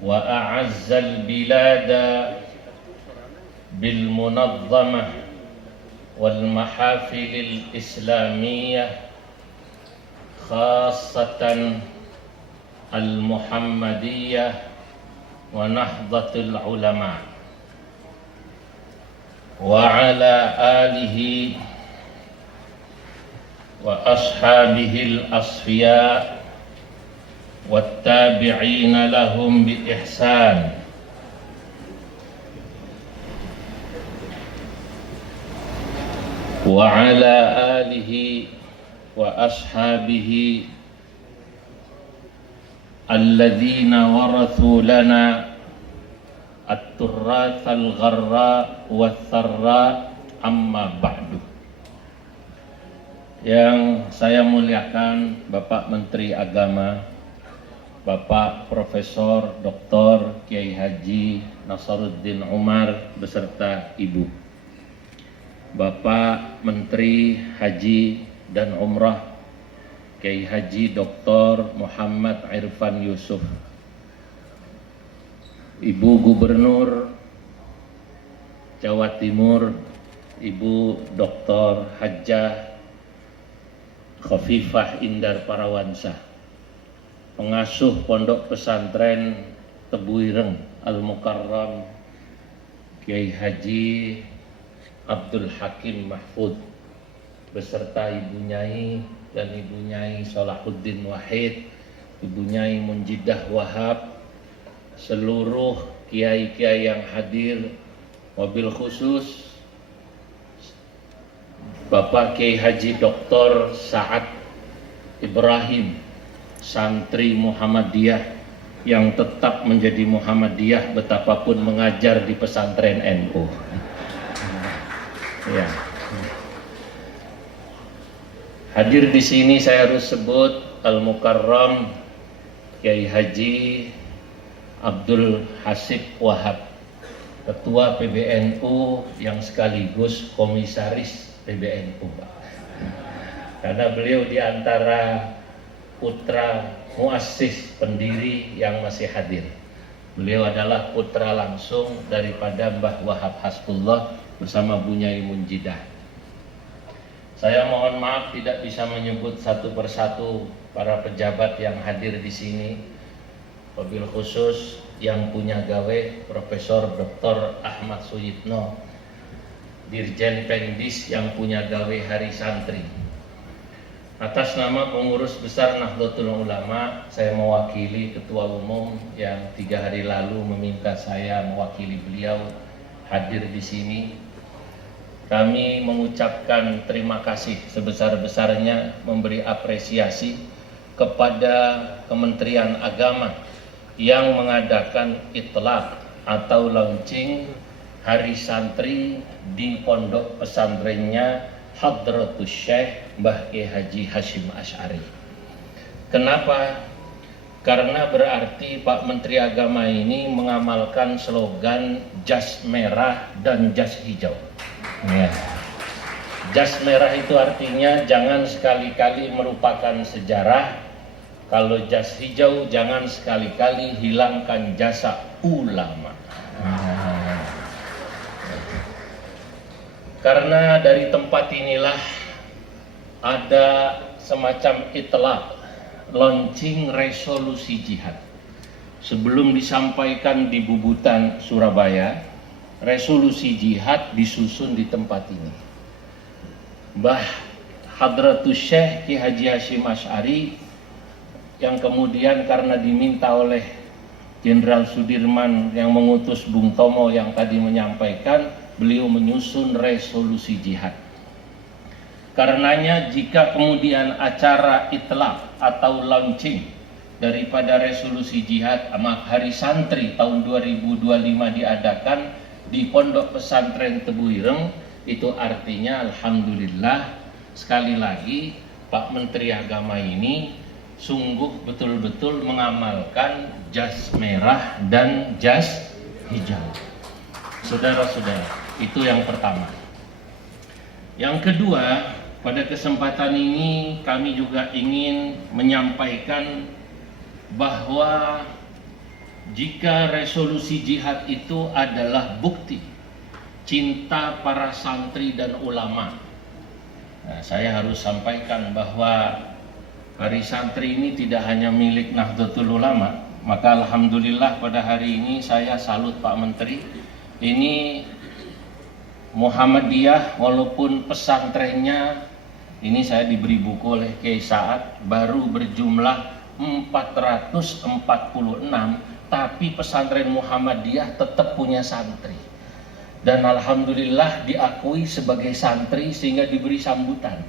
wa a'azzal bilada bil munazzamah والمحافل الإسلامية خاصة المحمدية ونهضة العلماء وعلى آله وأصحابه الأصفياء والتابعين لهم بإحسان وعلى آله وأصحابه الذين ورثوا لنا التراث الغراء والثراء أما بعد. Yang saya muliakan Bapak Menteri Agama, Bapak Profesor Dr. Kiai Haji Nasaruddin Umar beserta Ibu. Bapak Menteri Haji dan Umrah Kiai Haji Dr. Muhammad Irfan Yusuf, Ibu Gubernur Jawa Timur, Ibu Dr. Hajjah Khofifah Indar Parawansa, pengasuh Pondok Pesantren Tebuireng Al-Mukarram Kiai Haji Abdul Hakim Mahfud beserta Ibu Nyai dan Ibu Nyai Salahuddin Wahid, Ibu Nyai Munjidah Wahab, seluruh kiai-kiai yang hadir, wabil khusus Bapak Kiai Haji Dr. Sa'ad Ibrahim, santri Muhammadiyah yang tetap menjadi Muhammadiyah betapapun mengajar di pesantren NU. Ya. Hadir di sini saya harus sebut Al-Mukarram Kiai Haji Abdul Hasib Wahab, Ketua PBNU yang sekaligus Komisaris PBNU, karena beliau di antara putra muassis pendiri yang masih hadir. Beliau adalah putra langsung daripada Mbah Wahab Hasbullah bersama Bu Nyai Munjidah. Saya mohon maaf tidak bisa menyebut satu persatu para pejabat yang hadir di sini, wabil khusus yang punya gawe Profesor Dr. Ahmad Suyitno, Dirjen Pendis yang punya gawe Hari Santri. Atas nama pengurus besar Nahdlatul Ulama, saya mewakili Ketua Umum yang 3 hari lalu meminta saya mewakili beliau hadir di sini. Kami mengucapkan terima kasih sebesar-besarnya, memberi apresiasi kepada Kementerian Agama yang mengadakan itlaq atau launching Hari Santri di pondok pesantrennya Hadratus Syekh Mbah Kiai Haji Hasyim Asy'ari. Kenapa? Karena berarti Pak Menteri Agama ini mengamalkan slogan jas merah dan jas hijau. Ya. Jas merah itu artinya jangan sekali-kali merupakan sejarah. Kalau jas hijau jangan sekali-kali hilangkan jasa ulama. Karena dari tempat inilah ada semacam itlaq, launching resolusi jihad. Sebelum disampaikan di Bubutan Surabaya, resolusi jihad disusun di tempat ini. Mbah Hadratus Syekh Kiai Haji Hasyim Asy'ari yang kemudian karena diminta oleh Jenderal Sudirman yang mengutus Bung Tomo yang tadi menyampaikan, beliau menyusun resolusi jihad. Karenanya jika kemudian acara itlaq atau launching daripada resolusi jihad Hari Santri tahun 2025 diadakan di Pondok Pesantren Tebuireng, itu artinya alhamdulillah sekali lagi Pak Menteri Agama ini sungguh betul-betul mengamalkan jas merah dan jas hijau. Saudara-saudara, itu yang pertama. Yang kedua, pada kesempatan ini kami juga ingin menyampaikan bahwa jika resolusi jihad itu adalah bukti cinta para santri dan ulama, nah, saya harus sampaikan bahwa Hari Santri ini tidak hanya milik Nahdlatul Ulama. Maka alhamdulillah pada hari ini saya salut Pak Menteri. Ini Muhammadiyah walaupun pesantrennya ini saya diberi buku oleh Kiai Sa'ad baru berjumlah 446, tapi pesantren Muhammadiyah tetap punya santri. Dan alhamdulillah diakui sebagai santri sehingga diberi sambutan.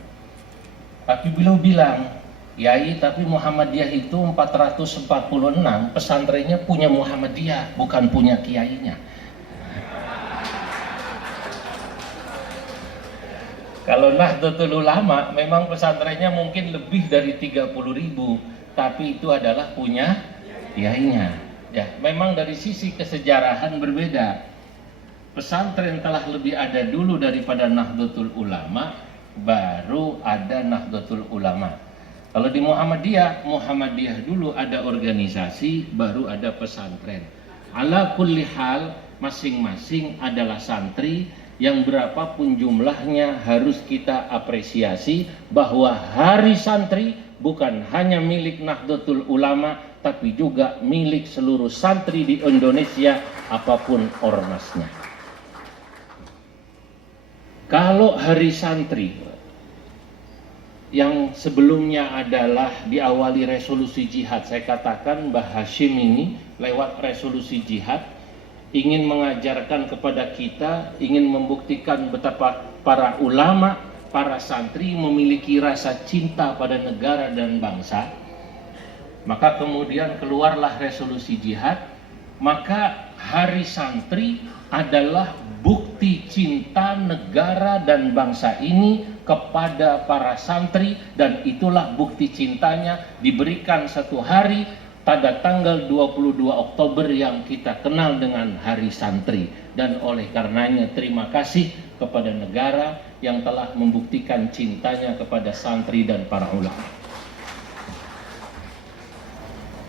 Tapi beliau bilang, Yai, tapi Muhammadiyah itu 446, pesantrennya punya Muhammadiyah, bukan punya kiainya. Kalau Nahdlatul Ulama memang pesantrennya mungkin lebih dari 30.000, tapi itu adalah punya kiainya. Ya, memang dari sisi kesejarahan berbeda. pesantren telah lebih ada dulu daripada Nahdlatul Ulama, baru ada Nahdlatul Ulama. Kalau di Muhammadiyah dulu ada organisasi, baru ada pesantren. Ala kulli hal, masing-masing adalah santri, yang berapapun jumlahnya harus kita apresiasi bahwa Hari Santri bukan hanya milik Nahdlatul Ulama, tapi juga milik seluruh santri di Indonesia, apapun ormasnya. Kalau Hari Santri yang sebelumnya adalah diawali resolusi jihad, saya katakan Mbah Hashim ini lewat resolusi jihad ingin mengajarkan kepada kita, ingin membuktikan betapa para ulama, para santri memiliki rasa cinta pada negara dan bangsa. Maka kemudian keluarlah resolusi jihad, maka Hari Santri adalah bukti cinta negara dan bangsa ini kepada para santri, dan itulah bukti cintanya diberikan satu hari pada tanggal 22 Oktober yang kita kenal dengan Hari Santri. Dan oleh karenanya terima kasih kepada negara yang telah membuktikan cintanya kepada santri dan para ulama.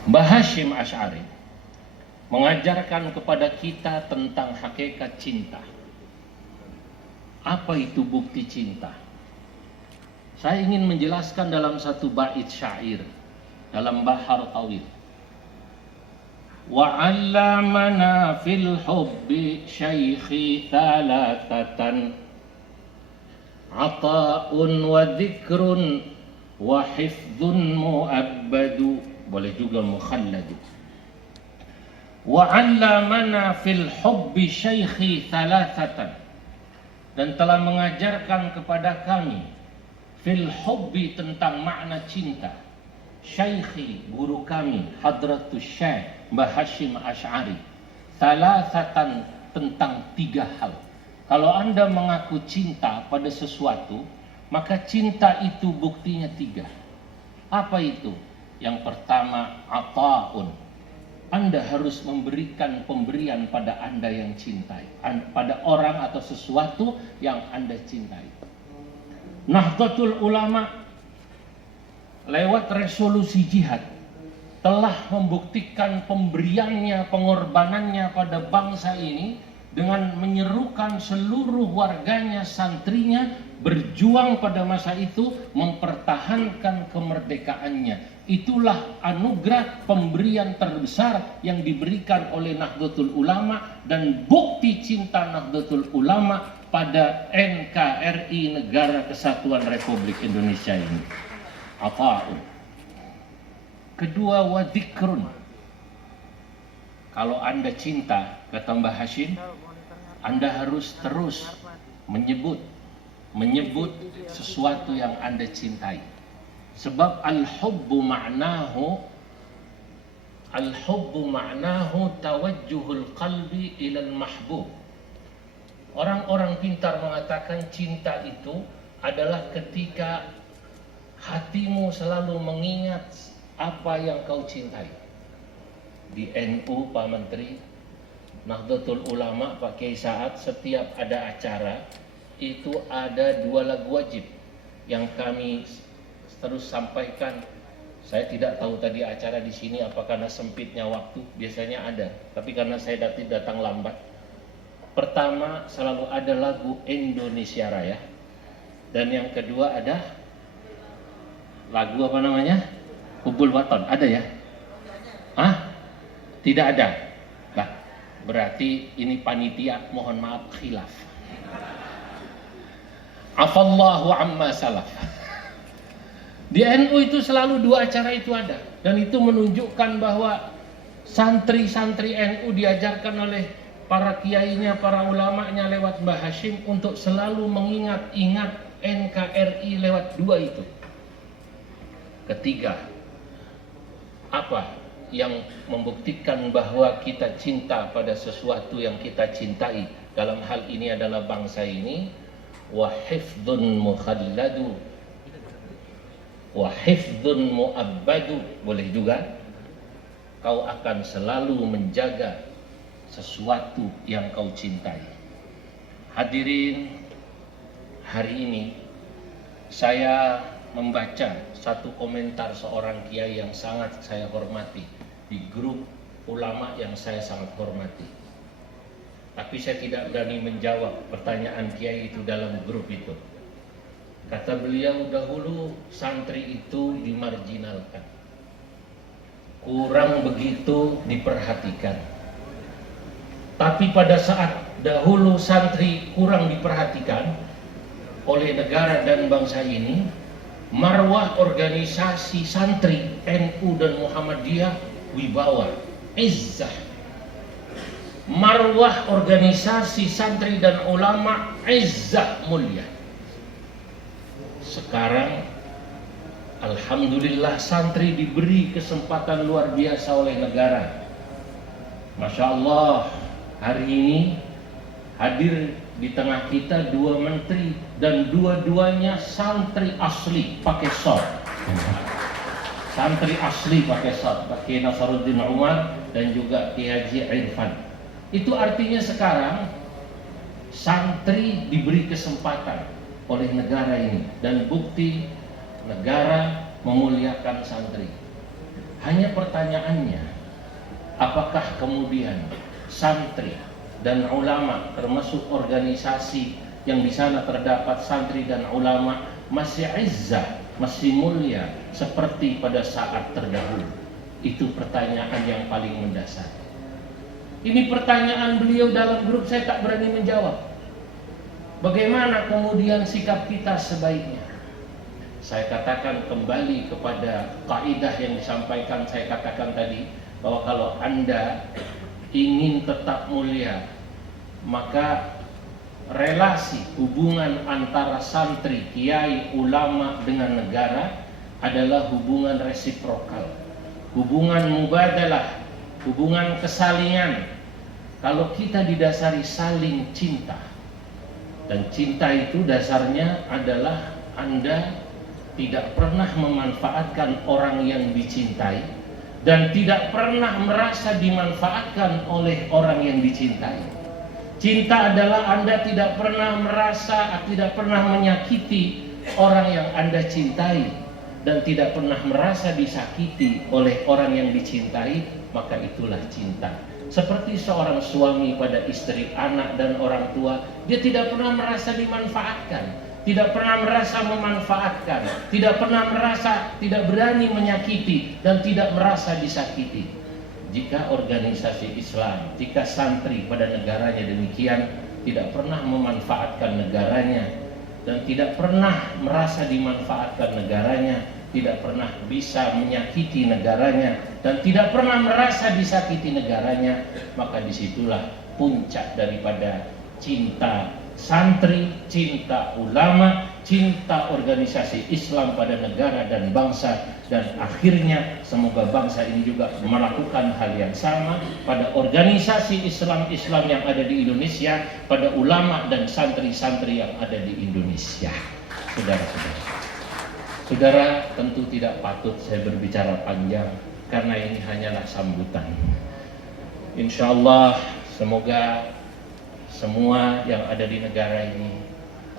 Mbah Hashim Asy'ari mengajarkan kepada kita tentang hakikat cinta. Apa itu bukti cinta? Saya ingin menjelaskan dalam satu bait syair dalam Bahar Tawil. Wa 'allamana fil hubbi syaikhi thalathatan, 'ata'un wa dzikrun wa hifdzun mu'abbadu, boleh juga mukhallad. Wa 'allamana fil hubbi syaikhi thalathatan, dan telah mengajarkan kepada kami fil hubbi tentang makna cinta, syaikhi guru kami Hadratus Syekh Mbah Hashim Asy'ari, thalathatan tentang 3 hal. Kalau Anda mengaku cinta pada sesuatu, maka cinta itu buktinya 3. Apa itu? Yang pertama, ata'un. Anda harus memberikan pemberian pada Anda yang cintai, pada orang atau sesuatu yang Anda cintai. Nahdlatul Ulama lewat resolusi jihad telah membuktikan pemberiannya, pengorbanannya pada bangsa ini dengan menyerukan seluruh warganya, santrinya berjuang pada masa itu mempertahankan kemerdekaannya. Itulah anugerah pemberian terbesar yang diberikan oleh Nahdlatul Ulama dan bukti cinta Nahdlatul Ulama pada NKRI, Negara Kesatuan Republik Indonesia ini. Apa'un. Kedua, wa dzikrun. Kalau Anda cinta, kata Mbah Hashim, Anda harus terus menyebut sesuatu yang Anda cintai. Sebab al-hubbu ma'nahu tawajjuhul qalbi ilal mahbub. Orang-orang pintar mengatakan cinta itu adalah ketika hatimu selalu mengingat apa yang kau cintai. Di NU, Pak Menteri, Nahdlatul Ulama, Pak Kiai Sa'ad, setiap ada acara itu ada 2 lagu wajib yang kami terus sampaikan. Saya tidak tahu tadi acara di sini apa karena sempitnya waktu, biasanya ada, tapi karena saya datang lambat. Pertama selalu ada lagu Indonesia Raya, dan yang kedua ada lagu apa namanya? Hubul Waton, ada ya? Tidak ada. Nah, berarti ini panitia mohon maaf khilaf. Afallahu amma salaf. Di NU itu selalu 2 acara itu ada, dan itu menunjukkan bahwa santri-santri NU diajarkan oleh para kiainya, para ulamanya lewat Mbah Hashim untuk selalu mengingat-ingat NKRI lewat 2 itu. Ketiga, apa yang membuktikan bahwa kita cinta pada sesuatu yang kita cintai, dalam hal ini adalah bangsa ini, wa hifdzun mukhalladu wa hifdzun mu'abbadu, boleh juga kau akan selalu menjaga sesuatu yang kau cintai. Hadirin, hari ini saya membaca satu komentar seorang kiai yang sangat saya hormati di grup ulama yang saya sangat hormati. Tapi saya tidak berani menjawab pertanyaan kiai itu dalam grup itu. Kata beliau, dahulu santri itu dimarginalkan, kurang begitu diperhatikan. Tapi pada saat dahulu santri kurang diperhatikan oleh negara dan bangsa ini, marwah organisasi santri NU dan Muhammadiyah wibawa, izzah. Marwah organisasi santri dan ulama izzah, mulia. Sekarang alhamdulillah santri diberi kesempatan luar biasa oleh negara. Masya Allah, hari ini hadir di tengah kita dua menteri dan dua-duanya santri asli pakai short. Santri asli pakai short, Kiai Nasaruddin Umar dan juga Kiai Haji Irfan. Itu artinya sekarang santri diberi kesempatan oleh negara ini, dan bukti negara memuliakan santri. Hanya pertanyaannya, apakah kemudian santri dan ulama, termasuk organisasi yang di sana terdapat santri dan ulama, masih izzah, masih mulia seperti pada saat terdahulu? Itu pertanyaan yang paling mendasar. Ini pertanyaan beliau dalam grup, saya tak berani menjawab. Bagaimana kemudian sikap kita sebaiknya? Saya katakan kembali kepada kaidah yang disampaikan saya katakan tadi, bahwa kalau Anda ingin tetap mulia, maka relasi hubungan antara santri, kiai, ulama dengan negara adalah hubungan resiprokal, hubungan mubadalah, hubungan kesalingan. Kalau kita didasari saling cinta, dan cinta itu dasarnya adalah Anda tidak pernah memanfaatkan orang yang dicintai dan tidak pernah merasa dimanfaatkan oleh orang yang dicintai. Cinta adalah Anda tidak pernah merasa, tidak pernah menyakiti orang yang Anda cintai dan tidak pernah merasa disakiti oleh orang yang dicintai, maka itulah cinta. Seperti seorang suami pada istri, anak dan orang tua, dia tidak pernah merasa dimanfaatkan, tidak pernah merasa memanfaatkan, tidak pernah merasa, tidak berani menyakiti dan tidak merasa disakiti. Jika organisasi Islam, jika santri pada negaranya demikian, tidak pernah memanfaatkan negaranya dan tidak pernah merasa dimanfaatkan negaranya, tidak pernah bisa menyakiti negaranya dan tidak pernah merasa disakiti negaranya, maka disitulah puncak daripada cinta santri, cinta ulama, cinta organisasi Islam pada negara dan bangsa, dan akhirnya semoga bangsa ini juga melakukan hal yang sama pada organisasi Islam-Islam yang ada di Indonesia, pada ulama dan santri-santri yang ada di Indonesia. Saudara-saudara, saudara, tentu tidak patut saya berbicara panjang karena ini hanyalah sambutan. Insya Allah semoga semua yang ada di negara ini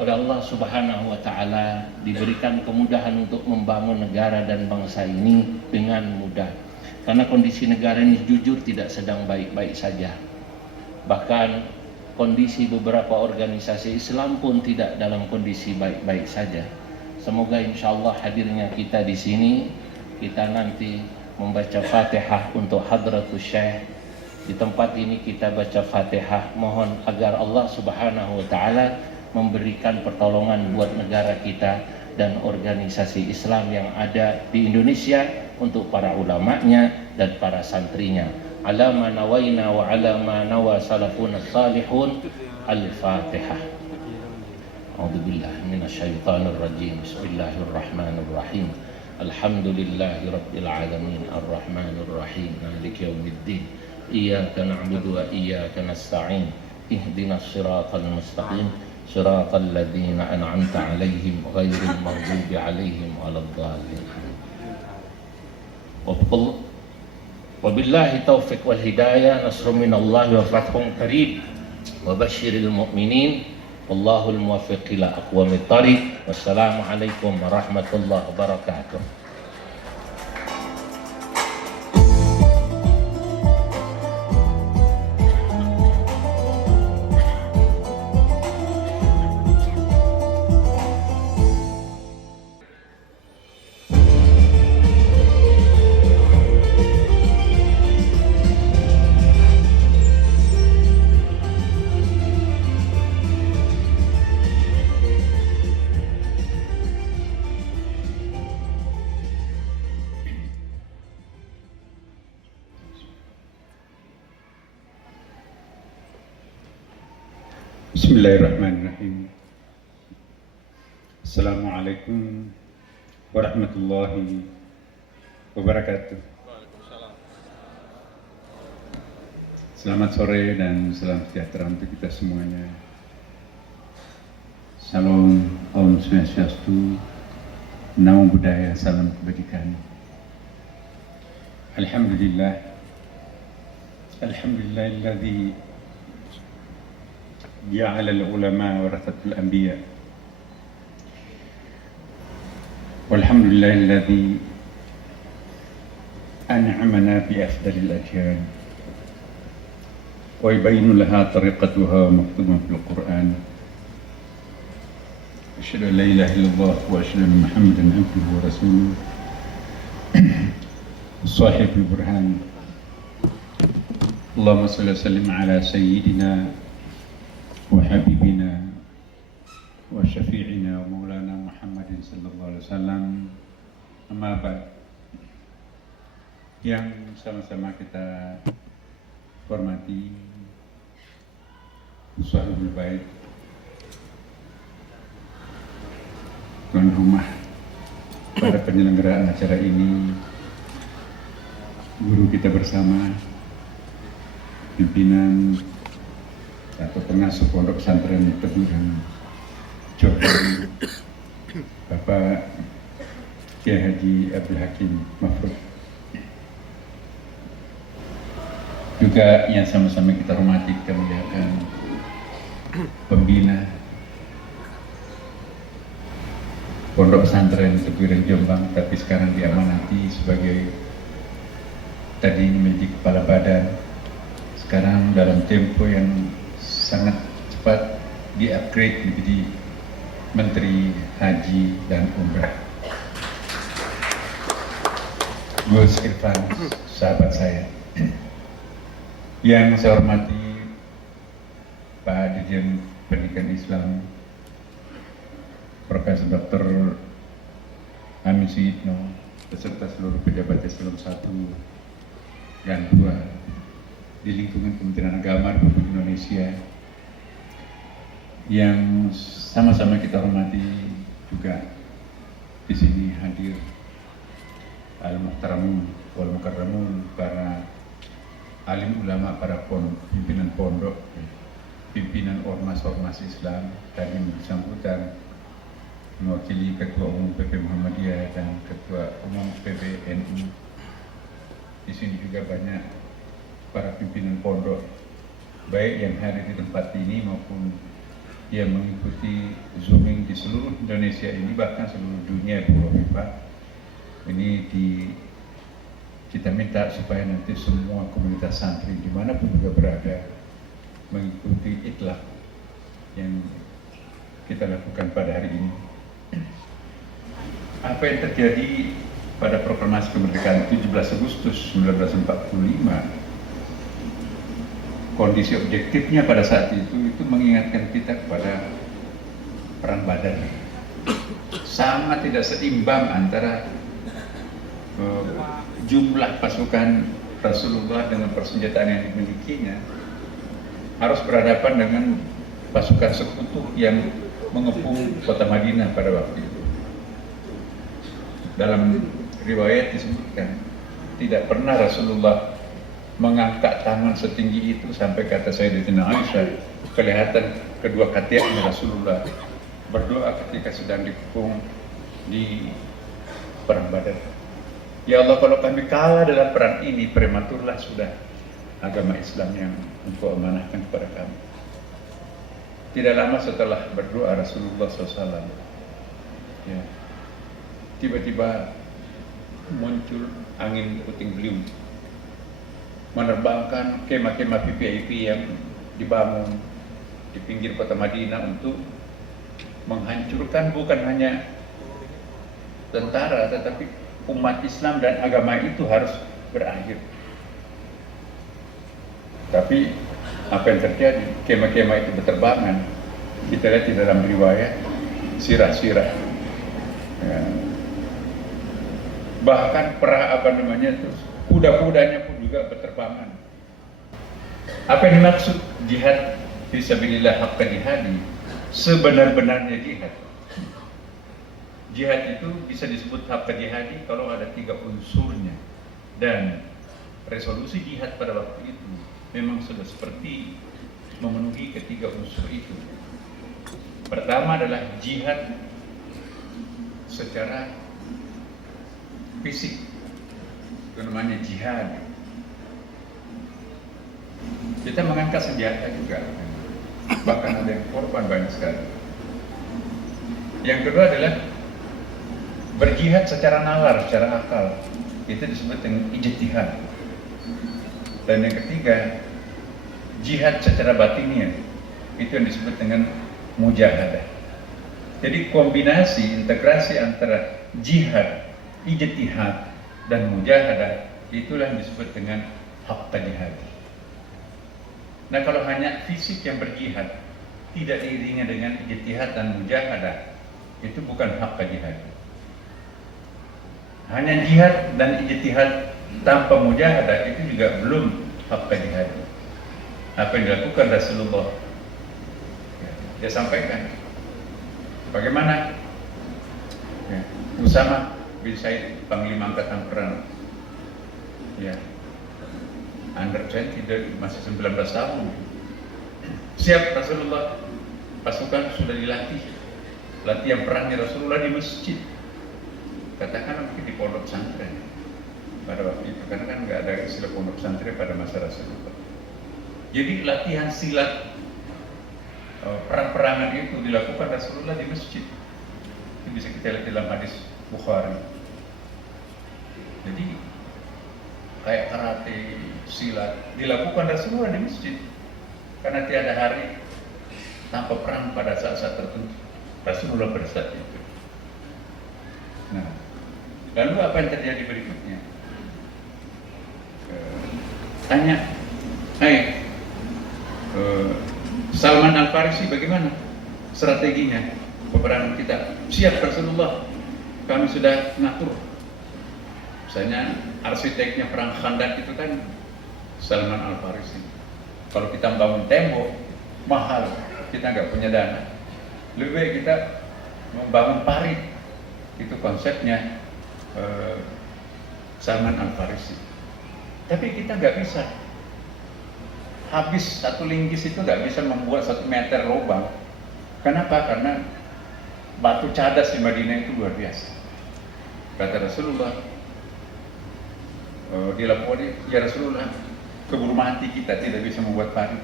oleh Allah Subhanahu wa Ta'ala diberikan kemudahan untuk membangun negara dan bangsa ini dengan mudah. Karena kondisi negara ini jujur tidak sedang baik-baik saja. Bahkan kondisi beberapa organisasi Islam pun tidak dalam kondisi baik-baik saja. Semoga insya Allah hadirnya kita di sini, kita nanti membaca Fatihah untuk Hadratus Syekh. Di tempat ini kita baca Fatihah, mohon agar Allah Subhanahu wa Ta'ala memberikan pertolongan buat negara kita dan organisasi Islam yang ada di Indonesia, untuk para ulamanya dan para santrinya. Ala ma nawaina wa ala ma nawa salafuna salihun. Al-Fatihah. A'udzubillahi minasyaitonir rajim. Bismillahirrahmanirrahim. Alhamdulillahi rabbil alamin arrahmanir rahim maliki yaumiddin. Iyyaka na'budu wa iyyaka nasta'in. Ihdinas siratal mustaqim. Siratal ladzina an'amta 'alaihim ghairil maghdubi 'alaihim waladdallin. Wabillahi taufiq wal hidayah. Nasrun minallahi wa fathun qarib. Wa basyiril mu'minin Wallahul muwaffiq ila aqwamit thariq. Wassalamualaikum warahmatullahi wabarakatuh. Bismillahirrahmanirrahim. Assalamualaikum warahmatullahi wabarakatuh. Selamat sore dan salam sejahtera untuk kita semuanya. Salam Om Swastiastu, Namo Buddhaya, salam kebajikan. Alhamdulillah, alhamdulillahilladzi جعل العلماء ورثة الأنبياء والحمد لله الذي أنعمنا بأفضل الأجيال ويبين لها طريقتها مكتوبة في القرآن. أشهد أن لا إله إلا الله وأشهد أن محمدا عبده ورسوله صاحب البرهان. اللهم صل وسلم على سيدنا وحبيبنا وشفيعنا ومولانا محمد صلى الله عليه وسلم. Amma ba'd. Yang sama-sama kita hormati Sahibul Bait, tuan rumah pada penyelenggaraan acara ini, guru kita bersama, pimpinan atau pengasuh pondok pesantren Teguran Jokowi, Bapak Kiai Haji Abdul Hakim Mafrud, juga yang sama-sama kita hormati, kita muliakan pembina pondok pesantren Teguran Jombang, tapi sekarang diamanati sebagai tadi menjadi kepala badan, sekarang dalam tempo yang sangat cepat di-upgrade menjadi Menteri Haji dan Umrah. Gus Irfan, sahabat saya. Yang saya hormati Pak Dirjen Pendidikan Islam, Profesor Dr. Amin Suyitno, beserta seluruh pejabat Eselon 1 dan 2 di lingkungan Kementerian Agama Republik Indonesia, yang sama-sama kita hormati juga di sini hadir al-muhtaramun wal mukarramun, para alim ulama, para pimpinan pondok, pimpinan ormas-ormas Islam, tadi bersangkutan mewakili Ketua Umum PP Muhammadiyah dan Ketua Umum PBNU. Di sini juga banyak para pimpinan pondok, baik yang hadir di tempat ini maupun yang mengikuti Zooming di seluruh Indonesia ini, bahkan seluruh dunia. Ini kita minta supaya nanti semua komunitas santri dimanapun juga berada mengikuti itlaq yang kita lakukan pada hari ini. Apa yang terjadi pada proklamasi kemerdekaan 17 Agustus 1945, kondisi objektifnya pada saat itu mengingatkan kita kepada perang Badar. Sangat tidak seimbang antara jumlah pasukan Rasulullah dengan persenjataan yang dimilikinya, harus berhadapan dengan pasukan sekutu yang mengepung kota Madinah pada waktu itu. Dalam riwayat disebutkan, tidak pernah Rasulullah mengangkat tangan setinggi itu sampai kata Sayyidatina Aisyah, kelihatan kedua ketiaknya Rasulullah berdoa ketika sedang dikepung di perang Badar. Ya Allah, kalau kami kalah dalam perang ini, prematurlah sudah agama Islam yang Engkau amanahkan kepada kami. tidak lama setelah berdoa Rasulullah SAW, ya, tiba-tiba muncul angin puting beliung, menerbangkan kemah-kemah VIP yang dibangun di pinggir kota Madinah untuk menghancurkan bukan hanya tentara, tetapi umat Islam dan agama itu harus berakhir. Tapi apa yang terjadi? Kemah-kemah itu berterbangan. Kita lihat di dalam riwayat sirah-sirah. Ya. Bahkan kuda-kudanya pun juga berterbangan. Apa yang dimaksud jihad fisabilillah haqqa jihadi? Sebenar-benarnya jihad. Jihad itu bisa disebut haqqa jihadi kalau ada 3 unsurnya. Dan resolusi jihad pada waktu itu memang sudah seperti memenuhi ketiga unsur itu. Pertama adalah jihad secara fisik, itu namanya jihad. Kita mengangkat senjata juga, bahkan ada yang korban banyak sekali. Yang kedua adalah berjihad secara nalar, secara akal, itu disebut dengan ijtihad. Dan yang ketiga, jihad secara batinnya, itu yang disebut dengan mujahadah. Jadi kombinasi, integrasi antara jihad, ijtihad, dan mujahadah, itulah yang disebut dengan haqqa jihad. Nah, kalau hanya fisik yang berjihad, tidak diiringi dengan ijtihad dan mujahadah, itu bukan haqqa jihad. Hanya jihad dan ijtihad tanpa mujahadah itu juga belum haqqa jihad. Apa yang dilakukan Rasulullah, dia sampaikan bagaimana ya, Usama bin Zaid, Panglima Angkatan Perang, ya, under 20, masih 19 tahun, siap Rasulullah, pasukan sudah dilatih, latihan perangnya Rasulullah di masjid, katakanlah mungkin di pondok pesantren pada waktu itu, karena kan nggak ada istilah pondok pesantren pada masa Rasulullah. Jadi latihan silat perang-perangan itu dilakukan Rasulullah di masjid. Itu bisa kita lihat dalam hadis Bukhari. Jadi kayak karate, silat dilakukan Rasulullah di masjid, karena tiada hari tanpa perang pada saat-saat tertentu. Rasulullah pada saat itu. Nah, lalu apa yang terjadi berikutnya? Tanya, Salman Al-Farisi bagaimana strateginya peperangan kita? Siap Rasulullah, kami sudah ngatur. Misalnya arsiteknya perang Khandaq itu kan Salman Al-Farisi. Kalau kita membangun tembok mahal, kita nggak punya dana, lebih baik kita membangun parit. Itu konsepnya Salman Al-Farisi. Tapi kita nggak bisa. Habis satu linggis itu nggak bisa membuat 1 meter lubang. Kenapa? Karena batu cadas di Madinah itu luar biasa. Kata Rasulullah, dilapori, ya Rasulullah, keburu mati kita tidak bisa membuat parit.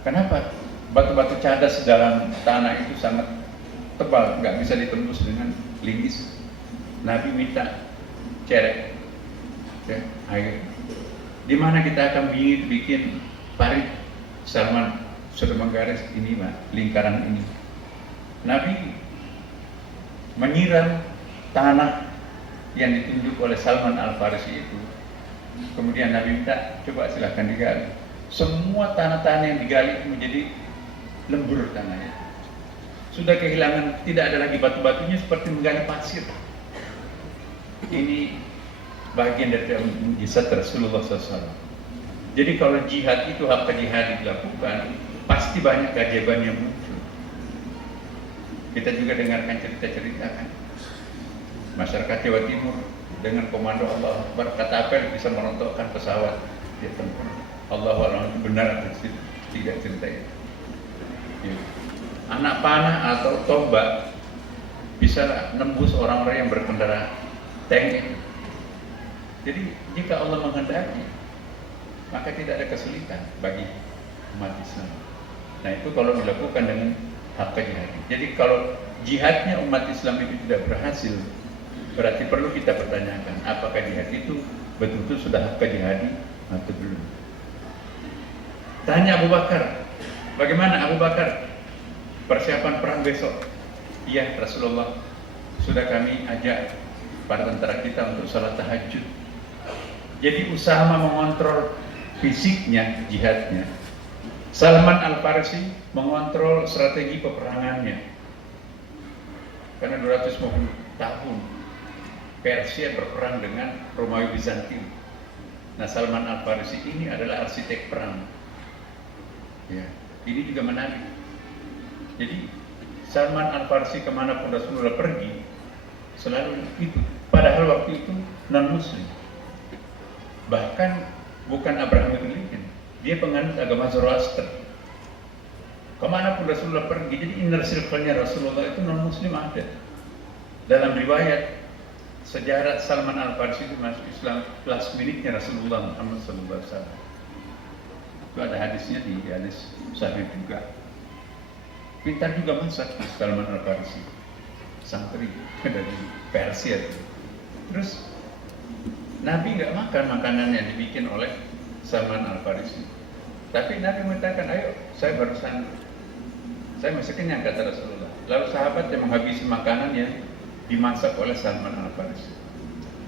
Kenapa? Batu-batu cadas dalam tanah itu sangat tebal, nggak bisa ditembus dengan linggis. Nabi minta cerek, ya, air. Di mana kita akan bikin parit? Salman sudah menggaris ini, lingkaran ini. Nabi menyiram tanah yang ditunjuk oleh Salman Al-Farisi itu. Kemudian Nabi minta, coba silahkan digali. Semua tanah-tanah yang digali itu menjadi lembur tanahnya. Sudah kehilangan, tidak ada lagi batu-batunya, seperti menggali pasir. Ini bagian dari mukjizat Rasulullah SAW. Jadi kalau jihad itu haqqa jihad dilakukan, pasti banyak keajaiban yang muncul. Kita juga dengarkan cerita-cerita kan, masyarakat Jawa Timur dengan komando Allah Akbar, kata apa yang bisa merontokkan pesawat di tempat. Allahu a'lam benar atau tidak cerita itu. Ya. Anak panah atau tombak bisa nembus orang-orang yang berkendara tank. Jadi jika Allah menghendaki, maka tidak ada kesulitan bagi umat Islam. Nah itu kalau dilakukan dengan hak jihadi. Jadi kalau jihadnya umat Islam itu tidak berhasil, berarti perlu kita pertanyakan apakah jihad itu betul-betul sudah hak jihadi atau belum. Tanya Abu Bakar, bagaimana Abu Bakar persiapan perang besok? Iya Rasulullah, sudah kami ajak para tentara kita untuk salat tahajud. Jadi Usama mengontrol fisiknya, jihadnya. Salman Al-Farisi mengontrol strategi peperangannya. Karena 250 tahun Persia berperang dengan Romawi Bizantium. Nah, Salman Al-Farisi ini adalah arsitek perang. Ya, ini juga menarik. Jadi Salman Al-Farisi kemanapun Rasulullah pergi selalu itu. Padahal waktu itu non-Muslim. Bahkan bukan Abraham Lincoln, dia penganut agama Zoroaster. Kemanapun Rasulullah pergi, jadi inner circle-nya Rasulullah itu non-Muslim ada. Dalam riwayat sejarah Salman Al-Farisi itu masuk Islam last minute-nya Rasulullah Muhammad SAW. Itu ada hadisnya di hadis Sahih juga. Pintar juga masak Salman Al-Farisi, santri dari Persia. Terus Nabi nggak makan makanan yang dibikin oleh Salman Al-Farisi, tapi Nabi mengatakan, ayo saya baru santri, saya masih kenyang, kata Rasulullah. Lalu sahabat yang menghabisi makanan yang dimasak oleh Salman Al-Farisi.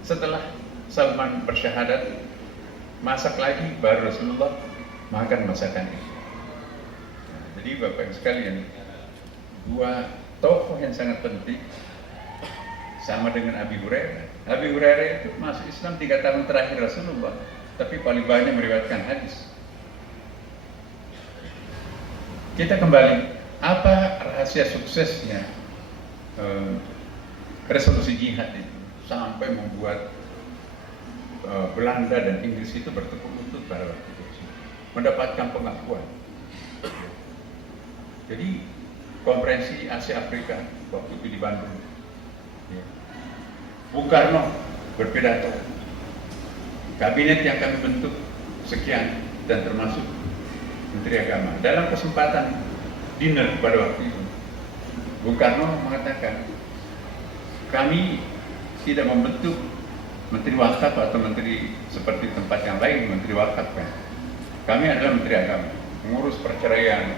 Setelah Salman bersyahadat, masak lagi, baru Rasulullah makan masakan itu. Jadi Bapak sekalian, dua tokoh yang sangat penting sama dengan Abi Hurairah. Abi Hurairah itu masuk Islam 3 tahun terakhir Rasulullah, tapi paling banyak meriwayatkan hadis. Kita kembali, apa rahasia suksesnya resolusi jihad itu sampai membuat Belanda dan Inggris itu bertekuk lutut pada waktu itu, mendapatkan pengakuan. Jadi konferensi Asia Afrika waktu itu di Bandung, Bung Karno berpidato, kabinet yang kami bentuk sekian dan termasuk Menteri Agama. Dalam kesempatan dinner pada waktu itu, Bung Karno mengatakan, kami tidak membentuk Menteri Wakaf atau Menteri seperti tempat yang lain, Menteri Wakaf kan. Kami adalah Menteri Agama, mengurus perceraian,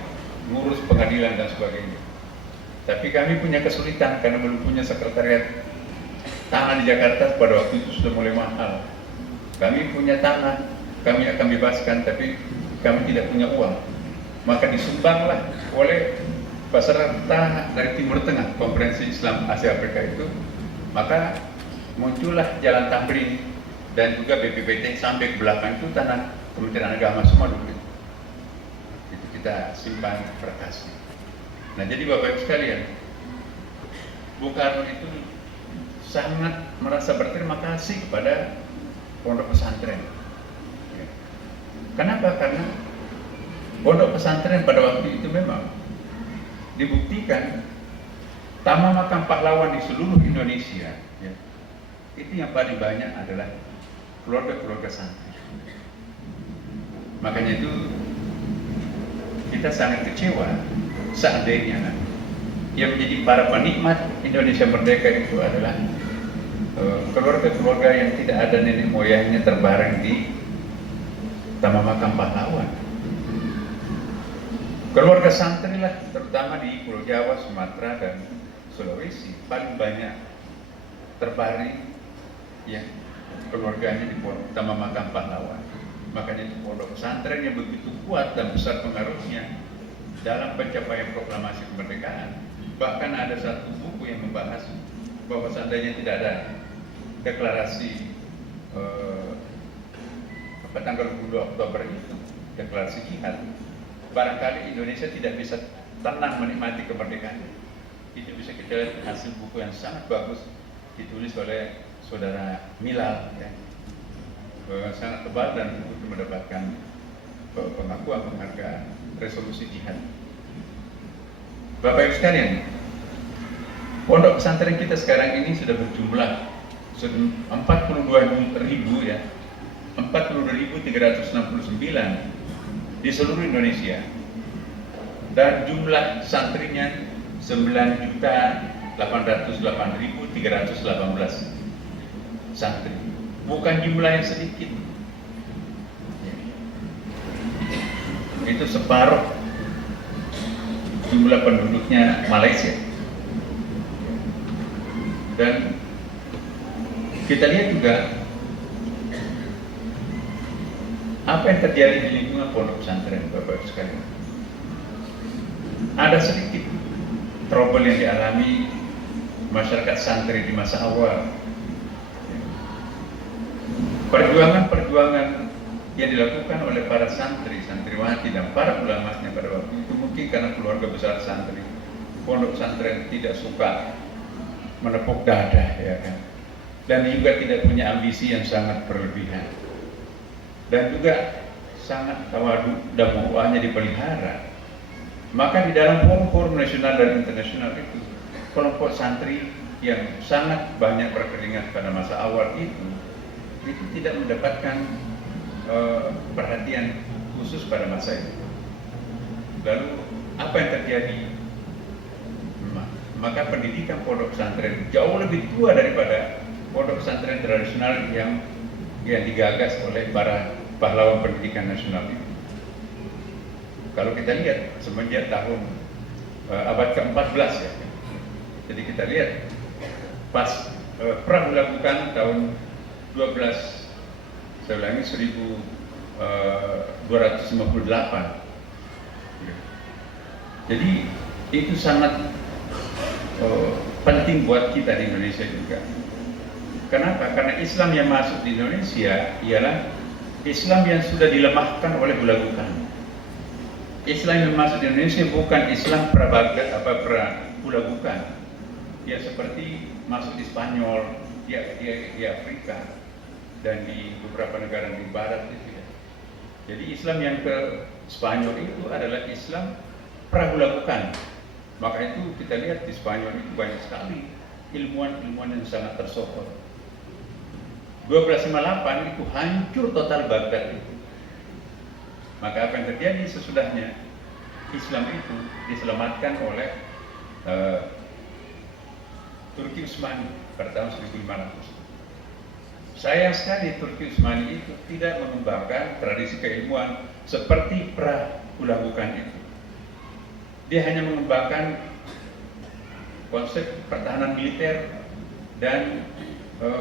mengurus pengadilan dan sebagainya. Tapi kami punya kesulitan karena belum punya sekretariat. Tanah di Jakarta pada waktu itu sudah mulai mahal. Kami punya tanah, kami akan bebaskan, tapi kami tidak punya uang. Maka disumbanglah oleh peserta dari Timur Tengah, konferensi Islam Asia Afrika itu. Maka muncullah Jalan Tamrin dan juga BPPT sampai ke belakang itu tanah Kementerian Agama semua dulu. Itu kita simpan berkasnya. Nah, jadi Bapak Ibu sekalian, Bung Karno itu sangat merasa berterima kasih kepada pondok pesantren. Kenapa? Karena pondok pesantren pada waktu itu memang dibuktikan taman makam pahlawan di seluruh Indonesia, ya, itu yang paling banyak adalah keluarga-keluarga santri. Makanya itu kita sangat kecewa seandainya yang menjadi para penikmat Indonesia Merdeka itu adalah keluarga-keluarga yang tidak ada nenek moyangnya terbareng di taman makam pahlawan. Keluarga santri lah, terutama di Pulau Jawa, Sumatera, dan Sulawesi, paling banyak terbaring ya keluarganya di taman makam pahlawan. Makanya itu pondok pesantren yang begitu kuat dan besar pengaruhnya dalam pencapaian proklamasi kemerdekaan. Bahkan ada satu buku yang membahas bahwa seandainya tidak ada deklarasi tanggal 2 Oktober itu, deklarasi jihad, barangkali Indonesia tidak bisa tenang menikmati kemerdekaan. Itu bisa kita lihat hasil buku yang sangat bagus ditulis oleh saudara Milal, ya, sangat tebal dan itu mendapatkan pengakuan penghargaan resolusi jihad. Bapak Ibu sekalian, pondok pesantren kita sekarang ini sudah berjumlah 42.000 ya, 42.369 di seluruh Indonesia. dan jumlah santrinya 9.808.318 santri. Bukan jumlah yang sedikit. Itu separuh jumlah penduduknya Malaysia. Dan kita lihat juga apa yang terjadi di lingkungan pondok pesantren, Bapak Ibu sekalian. Ada sedikit trouble yang dialami masyarakat santri di masa awal. Perjuangan-perjuangan yang dilakukan oleh para santri, santriwati dan para ulamanya pada waktu itu mungkin karena keluarga besar santri, pondok pesantren tidak suka menepuk dada, ya kan, dan juga tidak punya ambisi yang sangat berlebihan, dan juga sangat tawadu dan muruahnya dipelihara. Maka di dalam forum-forum nasional dan internasional itu, kelompok santri yang sangat banyak berkeringat pada masa awal itu tidak mendapatkan perhatian khusus pada masa itu. Lalu apa yang terjadi? Maka pendidikan pondok pesantren jauh lebih tua daripada pondok pesantren tradisional yang digagas oleh para pahlawan pendidikan nasional itu. Kalau kita lihat semenjak tahun abad ke-14 ya, jadi kita lihat pas perang dilakukan tahun 1258. Jadi itu sangat penting buat kita di Indonesia juga. Kenapa? Karena Islam yang masuk di Indonesia ialah Islam yang sudah dilemahkan oleh bulagukan. Islam yang masuk di Indonesia bukan Islam pra-bulagukan. Ya seperti masuk di Spanyol, di Afrika dan di beberapa negara di Barat itu ya. Jadi Islam yang ke Spanyol itu adalah Islam pra-bulagukan. Maka itu kita lihat di Spanyol itu banyak sekali ilmuwan-ilmuwan yang sangat tersohor. 1258 itu hancur total Baghdad itu. Maka apa yang terjadi sesudahnya? Islam itu diselamatkan oleh Turki Utsmani pada tahun 1500. Sayang sekali Turki Utsmani itu tidak mengembangkan tradisi keilmuan seperti pra-bulagukan itu. Dia hanya mengembangkan konsep pertahanan militer dan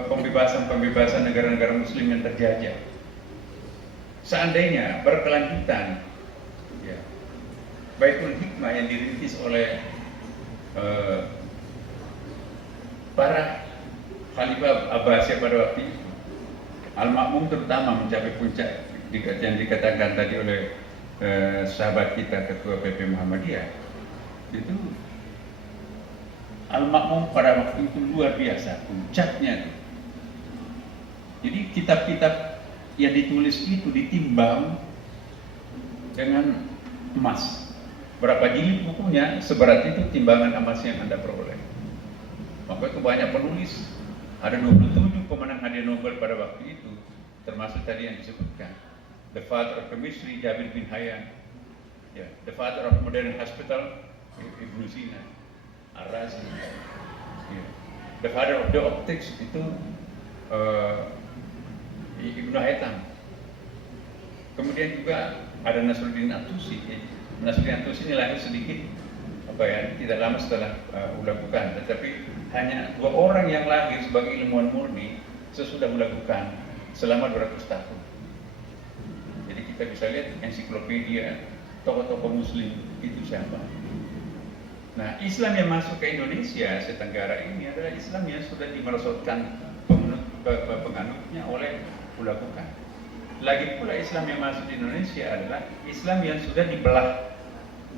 pembebasan negara-negara muslim yang terjajah. Seandainya berkelanjutan ya, Baitul Hikmah yang dirintis oleh para Khalifah Abbasiyah pada waktu itu, Al-Ma'mun terutama mencapai puncak yang dikatakan tadi oleh sahabat kita Ketua PP Muhammadiyah, itu Al-Ma'mun pada waktu itu luar biasa puncaknya. Jadi kitab-kitab yang ditulis itu ditimbang dengan emas. Berapa jilid bukunya, seberat itu timbangan emas yang Anda peroleh. Maka itu banyak penulis. Ada 27 pemenang hadiah Nobel pada waktu itu, termasuk tadi yang disebutkan. The father of chemistry, Jabir bin Hayyan. Yeah. The father of modern hospital, Ibnu Sina, Ar-Razi. Yeah. The father of the optics itu Ibnu Haytham. Kemudian juga ada Nasruddin At-Tusi. Nasruddin At-Tusi ini lahir sedikit tidak lama setelah Bulagukan, tetapi hanya 2 orang yang lahir sebagai ilmuwan murni sesudah Bulagukan selama 200 tahun. Jadi kita bisa lihat ensiklopedia tokoh-tokoh muslim itu siapa. Nah, Islam yang masuk ke Indonesia Asia Tenggara ini adalah Islam yang sudah dimerosotkan penganutnya oleh Bulagukan. Lagi pula Islam yang masuk di Indonesia adalah Islam yang sudah dibelah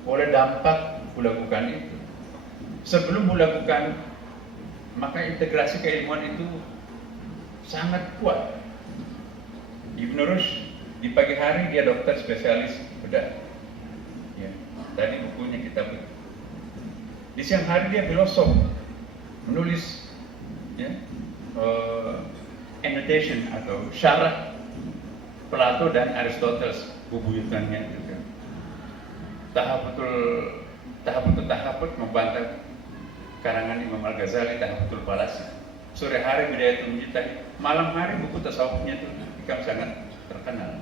oleh dampak Bulagukan itu. Sebelum Bulagukan, maka integrasi keilmuan itu sangat kuat. Ibnu Rushd di pagi hari dia dokter spesialis bedah. Ya, tadi bukunya kita buka. Di siang hari dia filosof, menulis ya, annotation atau syarah Plato dan Aristoteles, bebuyutannya itu kan. tahaput membantah karangan Imam Al-Ghazali, Tahafutul Palasi. Sore hari Bidayatul Mujtahid, malam hari buku tasawufnya itu ikam sangat terkenal.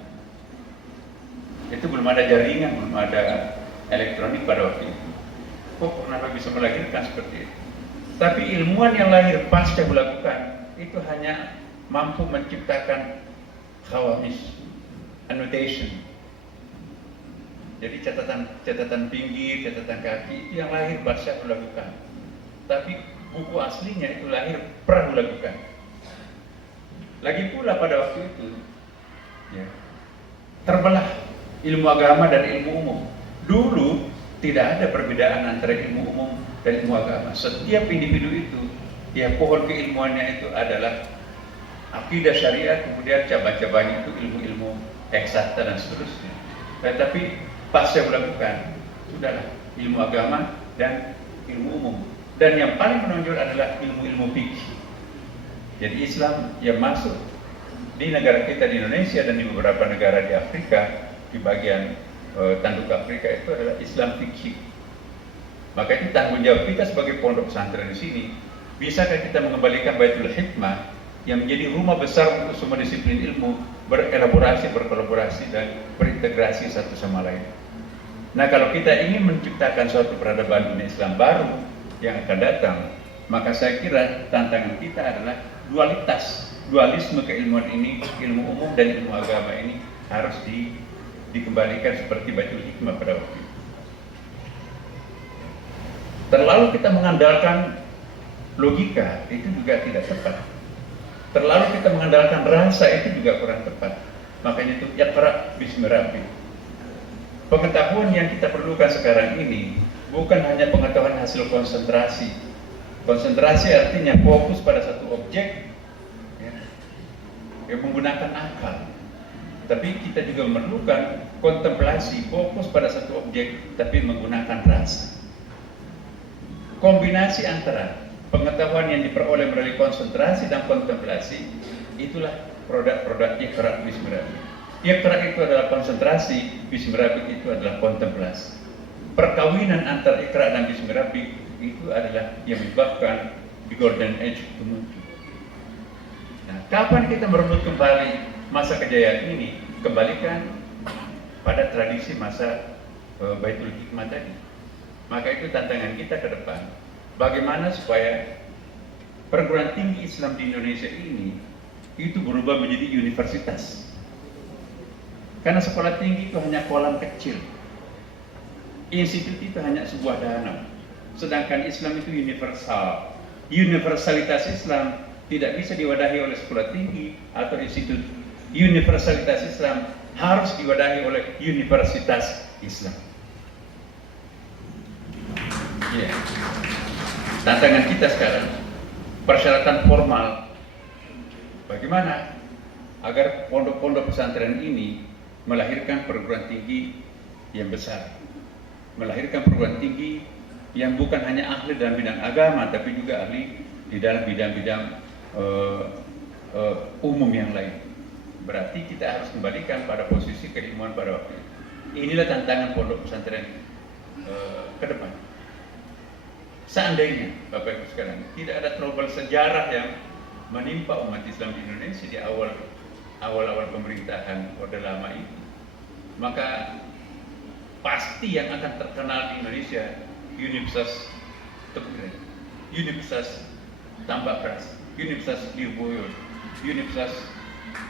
Itu belum ada jaringan, belum ada elektronik pada waktu itu. Kok kenapa bisa melahirkan seperti itu? Tapi ilmuwan yang lahir pasca melakukan itu hanya mampu menciptakan khawamis, annotation. Jadi catatan pinggir, catatan kaki itu yang lahir pasca melakukan. Tapi buku aslinya itu lahir pra melakukan. Lagi pula pada waktu itu, ya, terbelah ilmu agama dan ilmu umum. Dulu tidak ada perbedaan antara ilmu umum dan ilmu agama. Setiap individu itu, ya pohon keilmuannya itu adalah akidah syariah, kemudian cabang-cabangnya itu ilmu-ilmu eksakta dan seterusnya. Tetapi pasca melakukan, sudahlah ilmu agama dan ilmu umum. Dan yang paling menonjol adalah ilmu-ilmu fikih. Jadi Islam yang masuk di negara kita di Indonesia dan di beberapa negara di Afrika, di bagian tanduk Afrika itu adalah Islam fikih. Maka itu tanggung jawab kita sebagai pondok pesantren di sini. Bisakah kita mengembalikan Baitul Hikmah yang menjadi rumah besar untuk semua disiplin ilmu, berelaborasi, berkolaborasi dan berintegrasi satu sama lain. Nah, kalau kita ingin menciptakan suatu peradaban dunia Islam baru yang akan datang, maka saya kira tantangan kita adalah dualisme keilmuan ini, ilmu umum dan ilmu agama ini harus dikembalikan seperti Baitul Hikmah pada waktu itu. Terlalu kita mengandalkan logika, itu juga tidak tepat. Terlalu kita mengandalkan rasa, itu juga kurang tepat. Makanya itu Iqra bismi rabbik. Pengetahuan yang kita perlukan sekarang ini bukan hanya pengetahuan hasil konsentrasi. Konsentrasi artinya fokus pada satu objek, ya, yang menggunakan akal. Tapi kita juga memerlukan kontemplasi, fokus pada satu objek, tapi menggunakan rasa. Kombinasi antara pengetahuan yang diperoleh melalui konsentrasi dan kontemplasi, itulah produk-produk Iqra bismi rabbik. Iqra itu adalah konsentrasi, bismi rabbik itu adalah kontemplasi. Perkawinan antara Iqra dan bismi rabbik itu adalah yang menyebabkan di golden age itu muncul. Nah, kapan kita merebut kembali masa kejayaan ini? Kembalikan pada tradisi masa Baitul Hikmah tadi. Maka itu tantangan kita ke depan. Bagaimana supaya perguruan tinggi Islam di Indonesia ini itu berubah menjadi universitas. Karena sekolah tinggi itu hanya kolam kecil. Institut itu hanya sebuah danau. Sedangkan Islam itu universal. Universalitas Islam tidak bisa diwadahi oleh sekolah tinggi atau institut. Universalitas Islam harus diwadahi oleh Universitas Islam. Ya. Tantangan kita sekarang, persyaratan formal, bagaimana agar pondok-pondok pesantren ini melahirkan perguruan tinggi yang besar, melahirkan perguruan tinggi yang bukan hanya ahli dalam bidang agama, tapi juga ahli di dalam bidang-bidang umum yang lain. Berarti kita harus kembalikan pada posisi keilmuan pada waktu itu. Inilah tantangan pondok pesantren ke depan. Seandainya, Bapak Ibu sekalian, tidak ada trouble sejarah yang menimpa umat Islam di Indonesia di awal-awal pemerintahan Orde Lama itu, maka pasti yang akan terkenal di Indonesia Universitas Tugre, Universitas Tambak Beras, Universitas Lirboyo, Universitas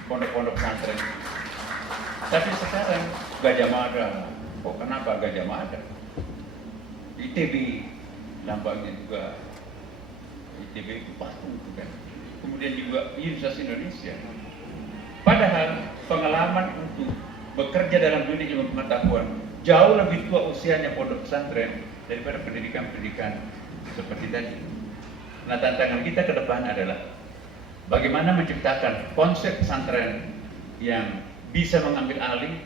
pondok-pondok pesantren. Tapi sekarang Gajah Mada, kok kenapa Gajah Mada? ITB nampaknya juga, ITB itu patung itu kan. Kemudian juga Universitas Indonesia. Padahal pengalaman untuk bekerja dalam dunia ilmu pengetahuan jauh lebih tua usianya pondok pesantren daripada pendidikan-pendidikan seperti tadi. Nah, tantangan kita ke depan adalah bagaimana menciptakan konsep pesantren yang bisa mengambil alih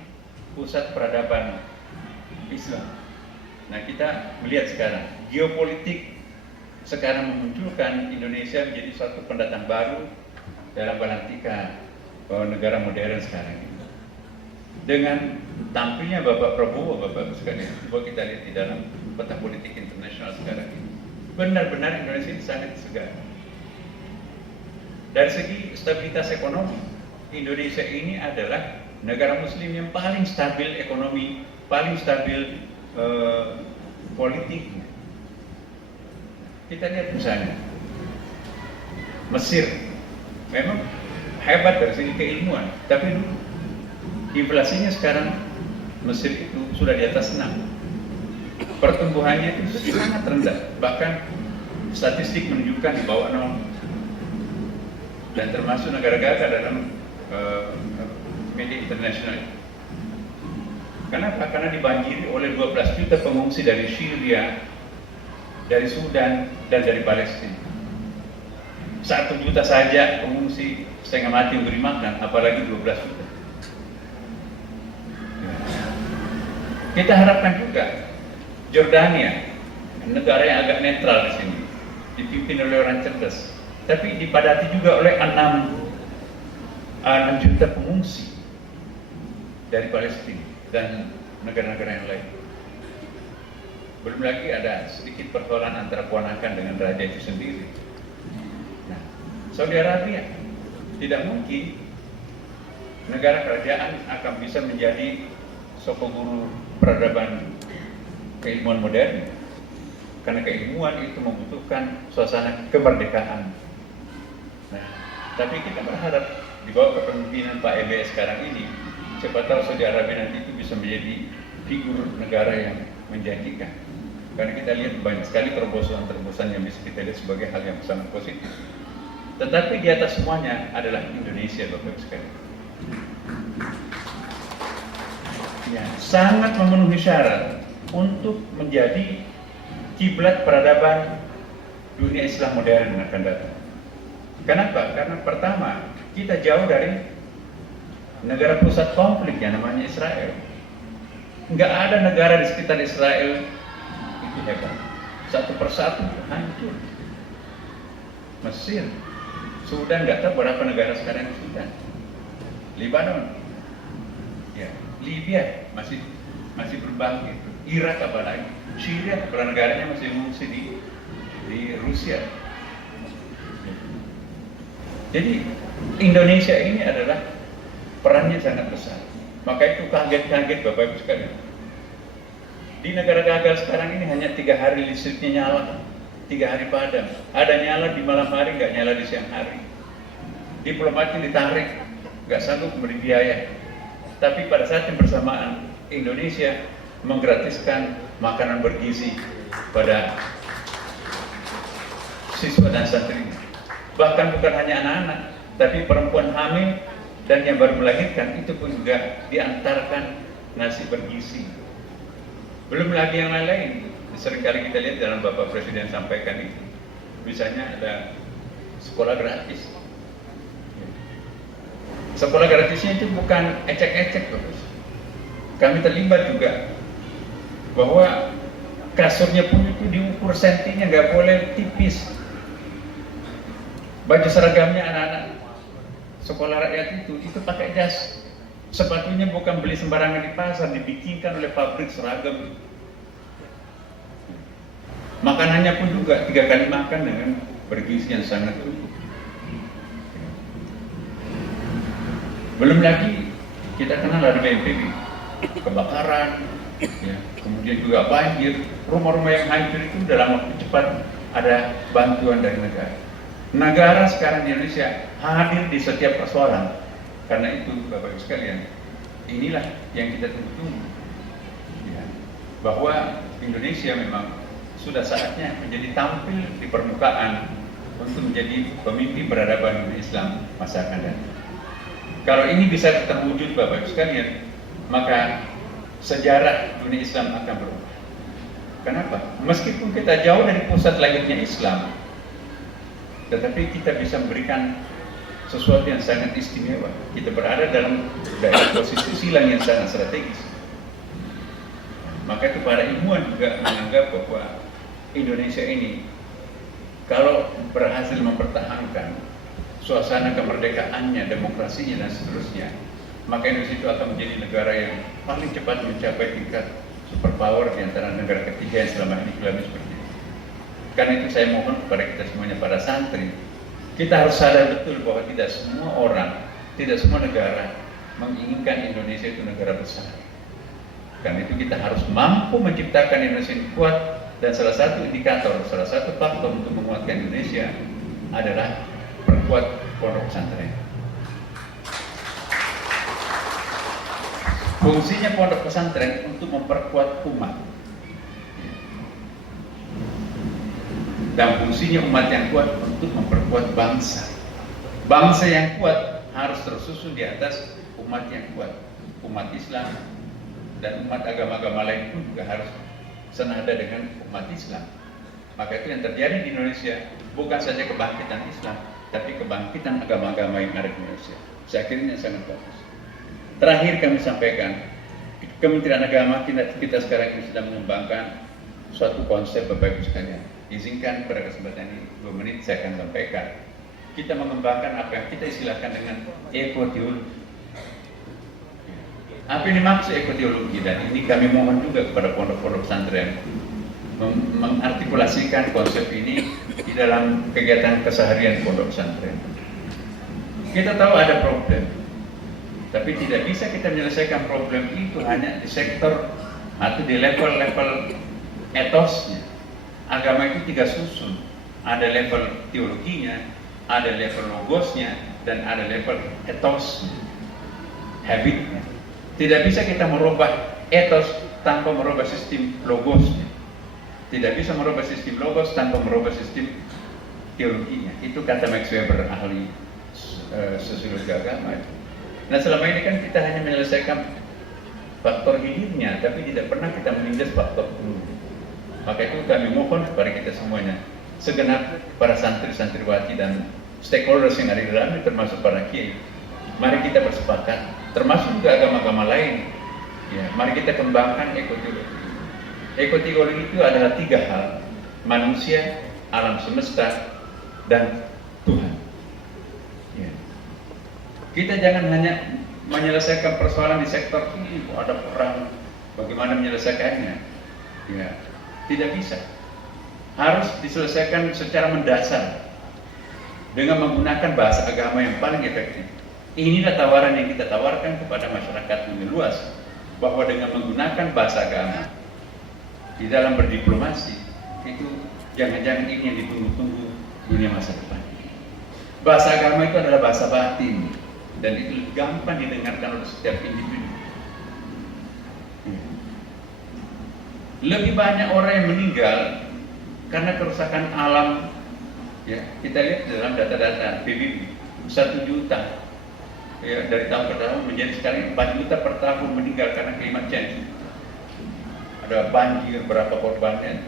pusat peradaban Islam. Nah, kita melihat sekarang geopolitik sekarang memunculkan Indonesia menjadi suatu pendatang baru dalam balantika negara modern sekarang ini. dengan tampilnya Bapak Prabowo, Bapak sekalian, coba kita lihat di dalam peta politik internasional sekarang ini, benar-benar Indonesia ini sangat segar. Dari segi stabilitas ekonomi, Indonesia ini adalah negara Muslim yang paling stabil ekonomi, paling stabil politik. Kita lihat misalnya Mesir, memang hebat dari segi keilmuan, tapi dulu inflasinya sekarang Mesir itu sudah di atas 6. Pertumbuhannya itu sangat rendah, bahkan statistik menunjukkan di bawah 0. Dan termasuk negara-negara dalam media internasional. Kenapa? Karena dibanjiri oleh 12 juta pengungsi dari Syria, dari Sudan, dan dari Palestina. 1 juta saja pengungsi setengah mati memberi makan, apalagi 12 juta. Kita harapkan juga Jordania, negara yang agak netral di sini, dipimpin oleh orang cerdas, tapi dipadati juga oleh 6 juta pengungsi dari Palestina dan negara-negara yang lain. Belum lagi ada sedikit persoalan antara ponakan dengan raja itu sendiri. Nah, Saudi Arabia tidak mungkin negara kerajaan akan bisa menjadi soko guru peradaban keilmuan modern, karena keilmuan itu membutuhkan suasana kemerdekaan. Nah, tapi kita berharap di bawah kepemimpinan Pak EBS sekarang ini, siapa tahu Saudi Arabia nanti itu bisa menjadi figur negara yang menjanjikan. Karena kita lihat banyak sekali terobosan-terobosan yang bisa kita lihat sebagai hal yang sangat positif. Tetapi di atas semuanya adalah Indonesia, Bapak Ibu sekalian. Ya, sangat memenuhi syarat untuk menjadi kiblat peradaban dunia Islam modern akan datang. Kenapa? Karena pertama, kita jauh dari negara pusat konflik yang namanya Israel. Nggak ada negara di sekitar Israel itu hebat. Satu persatu hancur. Mesir, Sudan, nggak tahu berapa negara sekarang di Sudan. Lebanon, ya, Libya masih berbangkit. Irak apalagi, Syria kepala negaranya masih mengungsi di Rusia. Jadi Indonesia ini adalah perannya sangat besar. Maka itu kaget-kaget Bapak Ibu sekalian. Di negara gagal sekarang ini hanya 3 hari listriknya nyala, 3 hari padam. Ada nyala di malam hari, nggak nyala di siang hari. Diplomatnya ditarik, nggak sanggup memberi biaya. Tapi pada saat yang bersamaan, Indonesia menggratiskan makanan bergizi pada siswa dan santri. Bahkan bukan hanya anak-anak, tapi perempuan hamil dan yang baru melahirkan itu pun juga diantarkan nasi bergizi. Belum lagi yang lain-lain. Seringkali kita lihat dalam Bapak Presiden sampaikan itu, misalnya ada sekolah gratis. Sekolah gratisnya itu bukan ecek-ecek, Bapak. Kami terlibat juga bahwa kasurnya pun itu diukur sentinya, nggak boleh tipis. Baju seragamnya anak-anak sekolah rakyat itu pakai jas. Sepatunya bukan beli sembarangan di pasar, dibikinkan oleh pabrik seragam. Makanannya pun juga 3 kali makan dengan bergizi yang sangat cukup. Belum lagi kita kenal ada BNPB, kebakaran, ya, kemudian juga banjir, rumah-rumah yang hancur itu dalam waktu cepat ada bantuan dari negara. Negara sekarang di Indonesia hadir di setiap persoalan. Karena itu Bapak Ibu sekalian, inilah yang kita tunggu-tunggu, ya, bahwa Indonesia memang sudah saatnya menjadi tampil di permukaan untuk menjadi pemimpin peradaban dunia Islam masa akan datang. Kalau ini bisa terwujud Bapak Ibu sekalian, maka sejarah dunia Islam akan berubah. Kenapa? Meskipun kita jauh dari pusat lahirnya Islam, tetapi kita bisa memberikan sesuatu yang sangat istimewa. Kita berada dalam daerah posisi silang yang sangat strategis. Maka itu para ilmuwan juga menganggap bahwa Indonesia ini kalau berhasil mempertahankan suasana kemerdekaannya, demokrasinya dan seterusnya, maka Indonesia itu akan menjadi negara yang paling cepat mencapai tingkat superpower di antara negara ketiga yang selama ini kami seperti itu. Karena itu saya mohon kepada kita semuanya, para santri, kita harus sadar betul bahwa tidak semua orang, tidak semua negara menginginkan Indonesia itu negara besar. Karena itu kita harus mampu menciptakan Indonesia yang kuat, dan salah satu indikator, salah satu faktor untuk menguatkan Indonesia adalah perkuat pondok pesantren. Fungsinya pondok pesantren untuk memperkuat umat, dan fungsinya umat yang kuat untuk memperkuat bangsa. Bangsa yang kuat harus tersusun di atas umat yang kuat. Umat Islam dan umat agama-agama lain pun juga harus senada dengan umat Islam. Maka itu yang terjadi di Indonesia bukan saja kebangkitan Islam, tapi kebangkitan agama-agama yang ada di Indonesia. Saya kira ini sangat bagus. Terakhir kami sampaikan, Kementerian Agama kita sekarang ini sedang mengembangkan suatu konsep, Bapak Ibu sekalian. Izinkan pada kesempatan ini 2 menit saya akan sampaikan. Kita mengembangkan apa yang kita istilahkan dengan ekoteologi. Apa ini maksud ekoteologi? Dan ini kami mohon juga kepada pondok-pondok pesantren mengartikulasikan konsep ini di dalam kegiatan keseharian pondok pesantren. Kita tahu ada problem, tapi tidak bisa kita menyelesaikan problem itu hanya di sektor atau di level-level etosnya. Agama itu 3 susun, ada level teologinya, ada level logosnya, dan ada level etosnya, habitnya. Tidak bisa kita merubah etos tanpa merubah sistem logosnya. Tidak bisa merubah sistem logos tanpa merubah sistem teologinya. Itu kata Max Weber, ahli sosiologi agama. Nah, selama ini kan kita hanya menyelesaikan faktor hidupnya, tapi tidak pernah kita menindas faktor hulu. Maka itu kami mohon kepada kita semuanya, segenap para santri-santriwati dan stakeholders yang ada di dalamnya, termasuk para kiai, mari kita bersepakat, termasuk juga agama-agama lain. Ya, mari kita kembangkan ekoteologi. Ekoteologi itu adalah 3 hal: manusia, alam semesta, dan Tuhan. Ya. Kita jangan hanya menyelesaikan persoalan di sektor ini, ada perang, bagaimana menyelesaikannya. Ya, tidak bisa. Harus diselesaikan secara mendasar dengan menggunakan bahasa agama yang paling efektif. Inilah tawaran yang kita tawarkan kepada masyarakat lebih luas, bahwa dengan menggunakan bahasa agama di dalam berdiplomasi, itu jangan-jangan ini yang ditunggu-tunggu dunia masa depan. Bahasa agama itu adalah bahasa batin, dan itu lebih gampang didengarkan oleh setiap individu. Lebih banyak orang yang meninggal karena kerusakan alam. Ya, kita lihat dalam data-data PBB, 1 juta ya, dari tahun ke tahun menjadi sekarang 4 juta per tahun meninggal karena climate change. Ada banjir, berapa korbannya,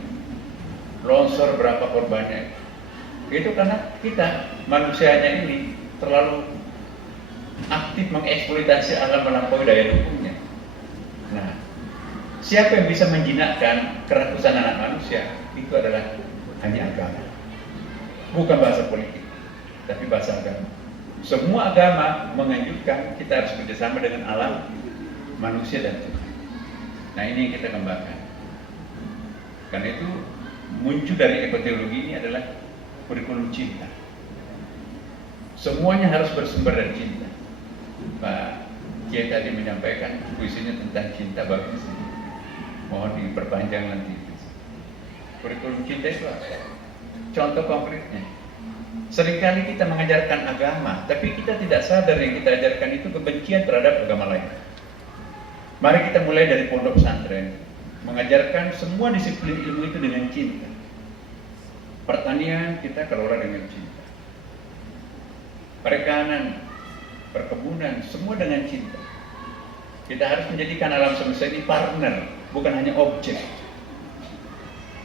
longsor, berapa korbannya. Itu karena kita manusianya ini terlalu aktif mengeksploitasi alam melampaui daya dukungnya. Nah, siapa yang bisa menjinakkan keratusan anak manusia? Itu adalah hanya agama, bukan bahasa politik, tapi bahasa agama. Semua agama menganjurkan kita harus bekerjasama dengan alam, manusia, dan Tuhan. Nah, ini yang kita kembangkan. Karena itu muncul dari ekoteologi ini adalah kurikulum cinta. Semuanya harus bersumber dari cinta. Pak Kiai tadi menyampaikan puisinya tentang cinta, bagus. Mohon diperpanjang nanti. Kurikulum cinta itu apa? Contoh konkretnya, seringkali kita mengajarkan agama, tapi kita tidak sadar yang kita ajarkan itu kebencian terhadap agama lain. Mari kita mulai dari pondok pesantren, mengajarkan semua disiplin ilmu itu dengan cinta. Pertanian kita kelola dengan cinta, perikanan, perkebunan, semua dengan cinta. Kita harus menjadikan alam semesta ini partner, bukan hanya objek.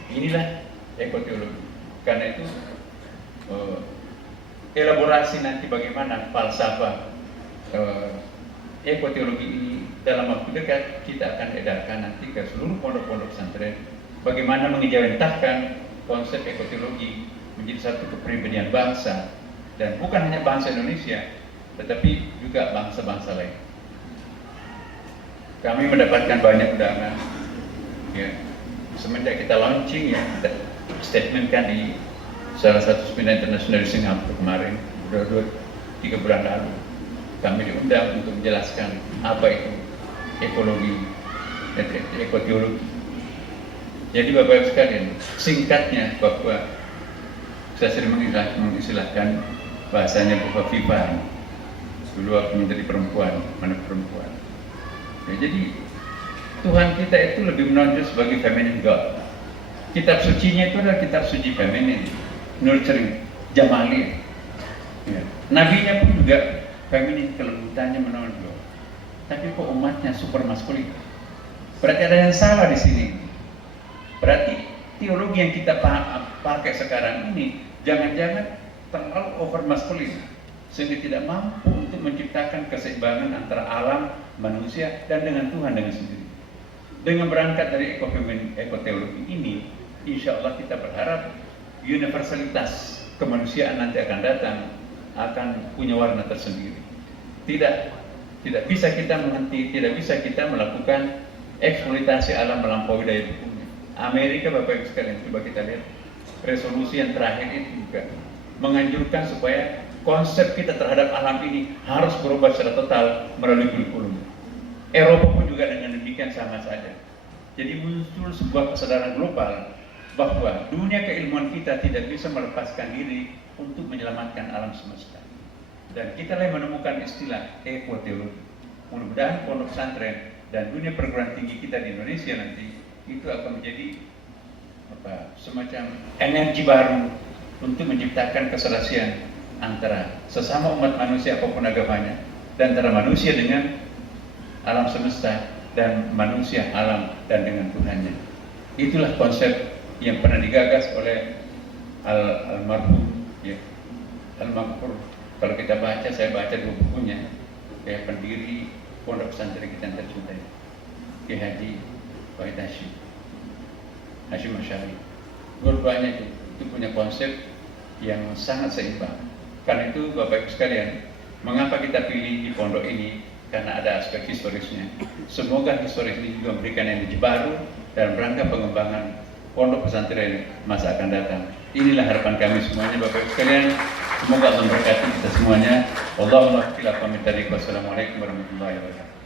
Inilah ekoteologi. Karena itu elaborasi nanti bagaimana falsafah ekoteologi ini dalam waktu dekat kita akan edarkan nanti ke seluruh pondok-pondok pesantren. Bagaimana mengejawantahkan konsep ekoteologi menjadi satu kepribadian bangsa, dan bukan hanya bangsa Indonesia, tetapi juga bangsa-bangsa lain. kami mendapatkan banyak undangan. Ya, semenjak kita launching ya, kita statementkan di salah satu seminar internasional di Singapura kemarin, udah 3 bulan lalu, kami diundang untuk menjelaskan apa itu ekologi dan ekoteologi. Jadi Bapak Ibu sekalian, singkatnya bahwa saya sering mengistilahkan bahasanya Bu Khofifah, dulu aku menjadi perempuan, mana perempuan. Ya, jadi Tuhan kita itu lebih menonjol sebagai feminine God. Kitab sucinya itu adalah kitab suci feminin, nurturing, jamali. Ya. Nabinya pun juga feminin, kelembutannya menonjol. Tapi kok umatnya super maskulin? Berarti ada yang salah di sini. Berarti teologi yang kita pakai sekarang ini jangan-jangan terlalu over maskulin, sehingga tidak mampu untuk menciptakan keseimbangan antara alam, manusia, dan dengan Tuhan dengan sendiri. Dengan berangkat dari ekoteologi ini, insya Allah kita berharap universalitas kemanusiaan nanti akan datang, akan punya warna tersendiri. Tidak bisa kita menghenti, tidak bisa kita melakukan eksploitasi alam melampaui daya dukungnya. Amerika, Bapak Ibu sekalian, coba kita lihat resolusi yang terakhir itu juga menganjurkan supaya konsep kita terhadap alam ini harus berubah secara total melalui kurikulum. Eropa pun juga dengan demikian sama saja. Jadi muncul sebuah kesadaran global bahwa dunia keilmuan kita tidak bisa melepaskan diri untuk menyelamatkan alam semesta. Dan kita yang menemukan istilah ekoteologi. Mudah-mudahan pondok pesantren dan dunia perguruan tinggi kita di Indonesia nanti itu akan menjadi semacam energi baru untuk menciptakan keselasian antara sesama umat manusia apapun agamanya, dan antara manusia dengan alam semesta dan manusia alam dan dengan Tuhannya. Itulah konsep yang pernah digagas oleh almarhum ya, Al-Maghfur. Kalau kita baca, saya baca 2 bukunya, kayak pendiri pondok pesantren kita yang tercintai, Kiai Haji Wahid Hashim Asy'ari. Dua-duanya itu punya konsep yang sangat seimbang. Karena itu Bapak Ibu sekalian, mengapa kita pilih di pondok ini? Karena ada aspek historisnya. Semoga historis ini juga memberikan energi baru dalam rangka pengembangan pondok pesantren masa akan datang. Inilah harapan kami semuanya Bapak Ibu sekalian. Semoga Allah memberkati kita semuanya. Wassalamualaikum warahmatullahi wabarakatuh.